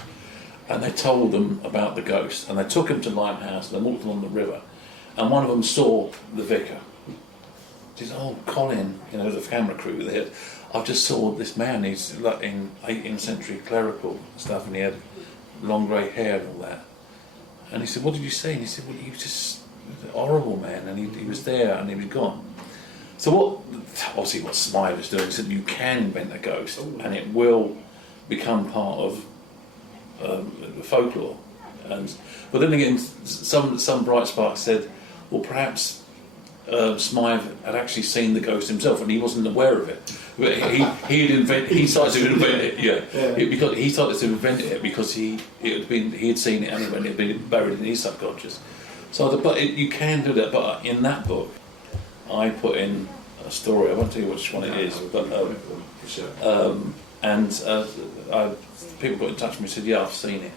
and they told them about the ghost, and they took them to Limehouse, and they walked along the river, and one of them saw the vicar. He said, "Oh, Colin, the camera crew there, I've just saw this man, he's like in 18th century clerical stuff, and he had long grey hair and all that." And he said, "What did you see?" And he said, "Well, he was just a horrible man, and he was there and he was gone." So what Smythe was doing, he said, you can invent a ghost and it will become part of folklore. But then again, some bright sparks said, well, perhaps Smythe had actually seen the ghost himself and he wasn't aware of it. But he started to invent it, because he started to invent it because he had seen it and it had been buried in his subconscious. So, you can do that. But in that book, I put in a story. I won't tell you which one it is, but people got in touch with me and said, "Yeah, I've seen it."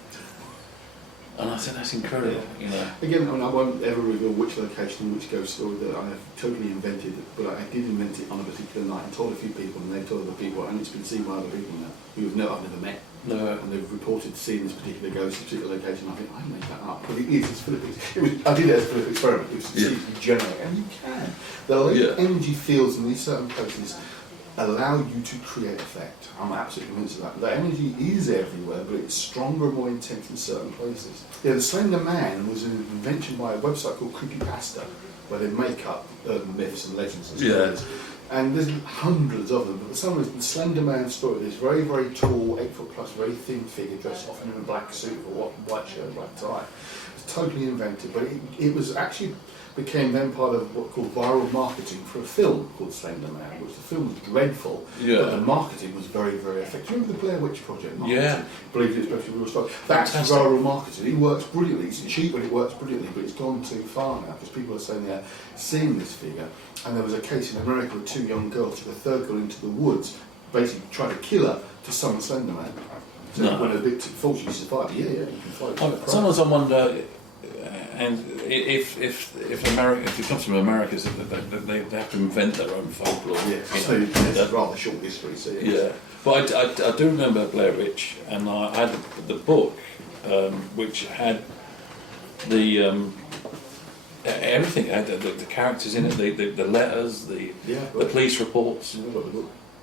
And I said, "That's incredible." Again, I won't ever reveal which location, which ghost story that I have totally invented, but I did invent it on a particular night and told a few people, and they've told other people, and it's been seen by other people now who I've never met. No. And they've reported seeing this particular ghost, this particular location. I think I made that up, but it is. It's Philip. I did it as a Philip experiment. It was to see if you generate, and you can. The energy fields in these certain places allow you to create effect. I'm absolutely convinced of that. The energy is everywhere, but it's stronger and more intense in certain places. Yeah, the Slender Man was an invention by a website called Creepypasta, where they make up urban myths and legends and stories. And there's hundreds of them, but for some reason the Slender Man story, this very, very tall, 8 foot plus, very thin figure dressed often in a black suit or white shirt, black tie. It's totally invented, but it was actually became then part of what called viral marketing for a film called Slender Man, which the film was dreadful, but the marketing was very, very effective. Do you remember the Blair Witch Project marketing? Yeah. Believe it, especially real stuff. That's viral marketing. It works brilliantly. It's cheap and it works brilliantly, but it's gone too far now because people are saying they're seeing this figure. And there was a case in America where 2 young girls took a third girl into the woods, basically trying to kill her to summon Slender Man. So when a victim fortunately survived, you can fight. Sometimes I wonder, and if it comes from America, they have to invent their own folklore. So it's a rather short history. So but I do remember Blair Witch, and I had the book which had the everything. It had the characters in it, the letters, the police reports,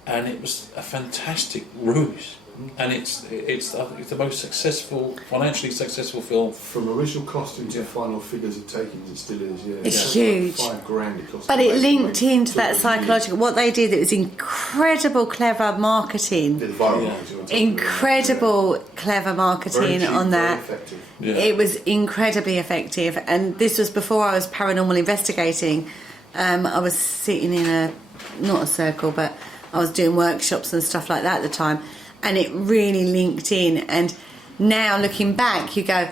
and it was a fantastic ruse. And it's the most financially successful film. From original costing to final figures of takings, it still is. Yeah, it's huge. $5,000 it cost. But it linked into that psychological. What they did, it was incredible, clever marketing. Clever marketing on that. Effective. Yeah. It was incredibly effective, and this was before I was paranormal investigating. I was sitting in not a circle, but I was doing workshops and stuff like that at the time. And it really linked in. And now looking back, you go,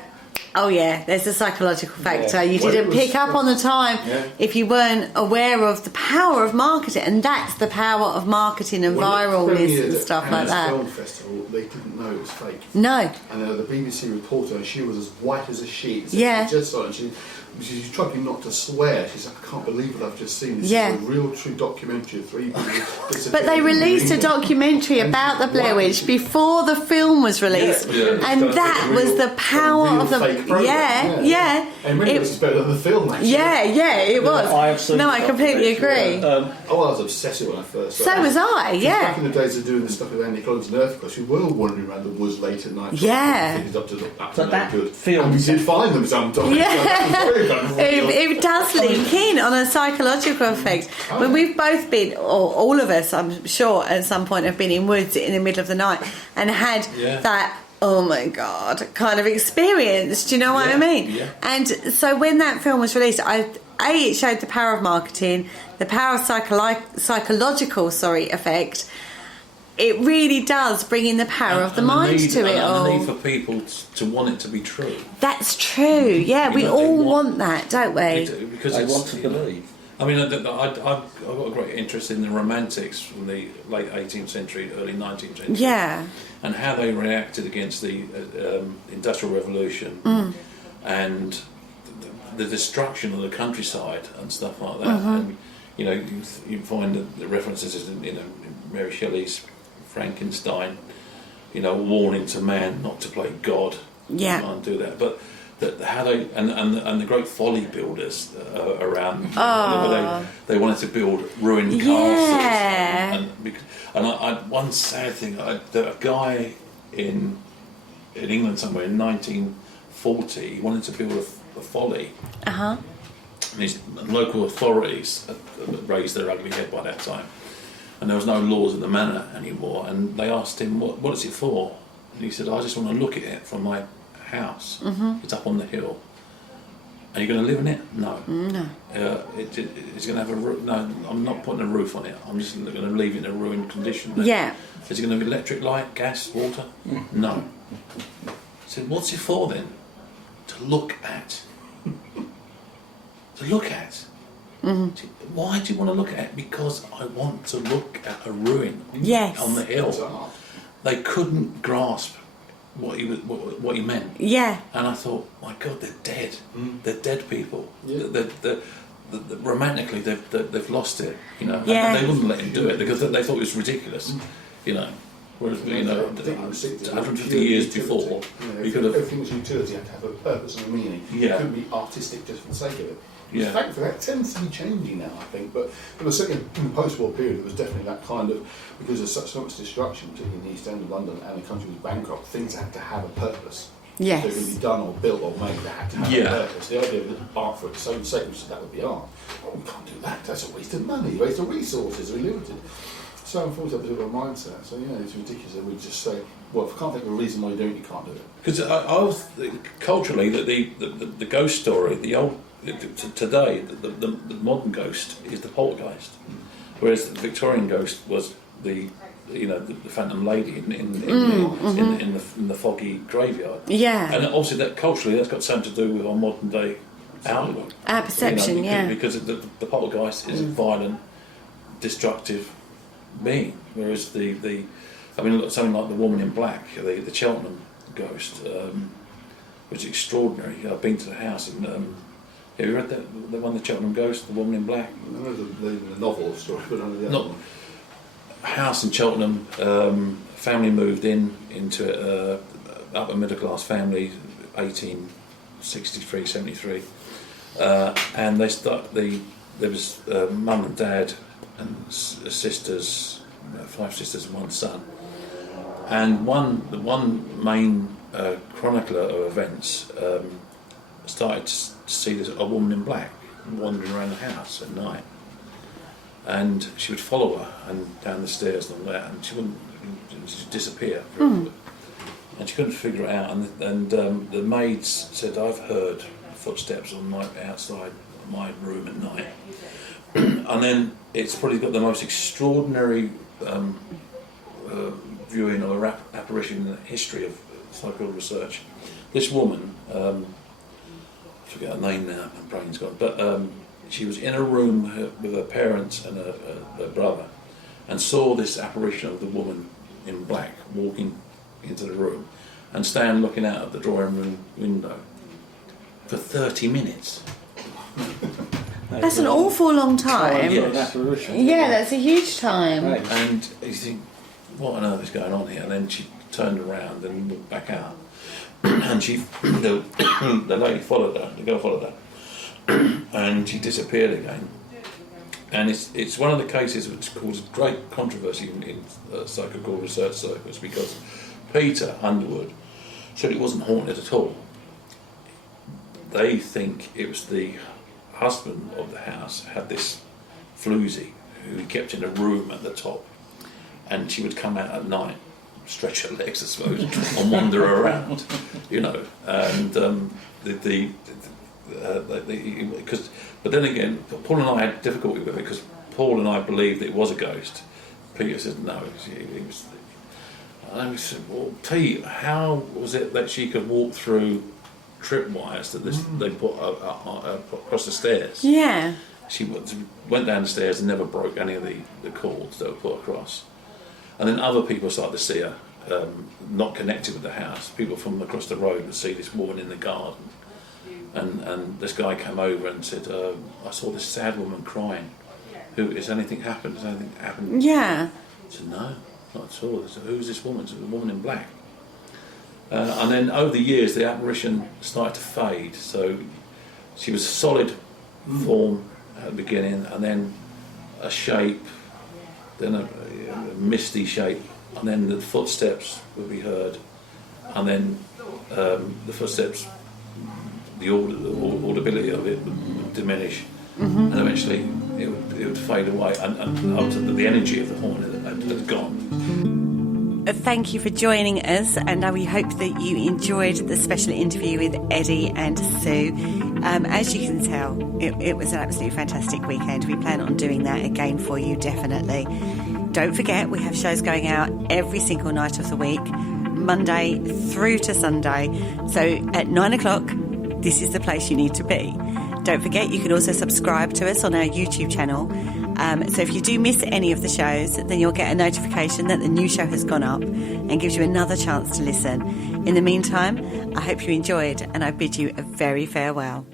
oh yeah, there's a psychological factor. You didn't pick up on the time if you weren't aware of the power of marketing. And that's the power of marketing and viralness and stuff like that. Film festival, they didn't know it was fake. No. And the BBC reporter, she was as white as a sheet. Yeah. Just saw it, and she tried not to swear. She said, I can't believe what I've just seen. This is a real, true documentary of 3 people. But they released a documentary about the Blair Witch before the film was released. And that was the power of the... Yeah. And maybe this is better than the film, actually. Yeah, it was. I completely agree. I was obsessed with it when I first started. So was I, yeah. Back in the days of doing the stuff with Andy Collins and Earthquakes, we were wandering around the woods late at night. Yeah. Things up to But that good. film... And we did find them sometimes. Yeah. It does link in on a psychological effect. When we've both been, or all of us, I'm sure, at some point have been in woods in the middle of the night and had that, oh my God, kind of experience. Do you know what I mean? Yeah. And so when that film was released, it showed the power of marketing, the power of psychological effect. It really does bring in the power of the mind to it all. And the need for people to want it to be true. That's true. Yeah, we all want that, don't we? Because they want to believe. I mean, I've got a great interest in the Romantics from the late 18th century, early 19th century. Yeah. And how they reacted against the Industrial Revolution and the destruction of the countryside and stuff like that. And you find the references in Mary Shelley's Frankenstein, warning to man not to play God. Yeah. You can't do that. But how they and the great folly builders around. They wanted to build ruined castles. Yeah. And one sad thing, a guy in England somewhere in 1940, he wanted to build a folly. And his local authorities had raised their ugly head by that time. And there was no laws in the manor anymore. And they asked him, what is it for? And he said, I just want to look at it from my house. It's up on the hill. Are you going to live in it? No. It's going to have a roof. No, I'm not putting a roof on it. I'm just going to leave it in a ruined condition. Yeah. Is it going to be electric light, gas, water? No. I said, what's it for then? To look at. To look at. Why do you want to look at it? Because I want to look at a ruin on the hill. They couldn't grasp what he meant. Yeah. And I thought, my God, they're dead. They're dead people. Yeah. Romantically, they've lost it. And they wouldn't let him do it because they thought it was ridiculous. Whereas 150 years before, you could have. Everything was utility had to have a purpose and a meaning. Yeah. It couldn't be artistic just for the sake of it. Yeah. Thankfully, that tends to be changing now, I think. But there was certainly in the post-war period, there was definitely that kind of, because there's so much destruction, particularly in the East End of London, and the country was bankrupt. Things had to have a purpose. Yes. If they could be done or built or made, they had to have a purpose. The idea of art for its own sake, that would be art. Well, we can't do that. That's a waste of money, a waste of resources. We're limited. So unfortunately, that was a bit of a mindset. So it's ridiculous that we just say, well, if I can't think of a reason why you're doing it, you can't do it. Because culturally, the ghost story, the old. Today, the modern ghost is the poltergeist, whereas the Victorian ghost was the Phantom Lady in the foggy graveyard. Yeah, and obviously that culturally that's got something to do with our modern day outlook, our perception. Because the poltergeist is a violent, destructive being, whereas something like the Woman in Black, the Cheltenham ghost, was extraordinary. I've been to the house and. Have you read the one, The Cheltenham Ghost, The Woman in Black? I know the novel story, but not the other one. House in Cheltenham, family moved into it upper middle class family, 1863, 73, and there was mum and dad and sisters, 5 sisters and 1 son, and the one main chronicler of events started to see a woman in black wandering around the house at night, and she would follow her and down the stairs and all that, and she'd disappear for a bit. And she couldn't figure it out, and the maids said, I've heard footsteps outside my room at night. And then it's probably got the most extraordinary viewing of an apparition in the history of psychological research. This woman, I forget her name now, my brain's gone, but she was in a room with her parents and her brother, and saw this apparition of the woman in black walking into the room and stand looking out of the drawing room window for 30 minutes. That's an awful long time. Yes. Yeah, that's a huge time. Right. And you think, what on earth is going on here? And then she turned around and walked back out. And the lady followed her, the girl followed her, and she disappeared again. And it's one of the cases which caused great controversy in psychical research circles, because Peter Underwood said it wasn't haunted at all. They think it was the husband of the house had this floozy who he kept in a room at the top, and she would come out at night, stretch her legs, I suppose, and wander around, and but then again, Paul and I had difficulty with it, because Paul and I believed it was a ghost. Peter said no, it was. And we said, well, Pete, how was it that she could walk through tripwires that they put across the stairs? Yeah. She went down the stairs and never broke any of the cords that were put across. And then other people started to see her, not connected with the house. People from across the road would see this woman in the garden. And this guy came over and said, I saw this sad woman crying. Has anything happened? Has anything happened? Yeah. I said, no, not at all. I said, who's this woman? She said, a woman in black. And then over the years, the apparition started to fade. So she was a solid form at the beginning, and then a shape, then a misty shape, and then the footsteps would be heard, and then the footsteps, the audibility of it would diminish, and eventually it would fade away, and up to the energy of the horn had gone. Thank you for joining us, and we hope that you enjoyed the special interview with Eddie and Sue. As you can tell, it was an absolutely fantastic weekend. We plan on doing that again for you, definitely. Don't forget, we have shows going out every single night of the week, Monday through to Sunday. So at 9 o'clock, this is the place you need to be. Don't forget, you can also subscribe to us on our YouTube channel. So if you do miss any of the shows, then you'll get a notification that the new show has gone up and gives you another chance to listen. In the meantime, I hope you enjoyed, and I bid you a very farewell.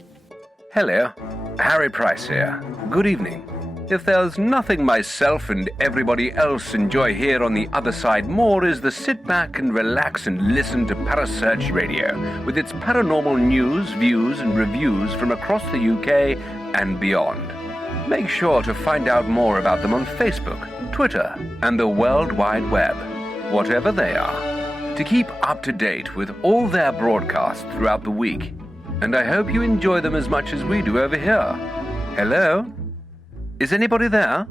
Hello, Harry Price here. Good evening. If there's nothing myself and everybody else enjoy here on the other side more is the sit back and relax and listen to Parasearch Radio with its paranormal news, views and reviews from across the UK and beyond. Make sure to find out more about them on Facebook, Twitter and the World Wide Web, whatever they are, to keep up to date with all their broadcasts throughout the week. And I hope you enjoy them as much as we do over here. Hello? Is anybody there?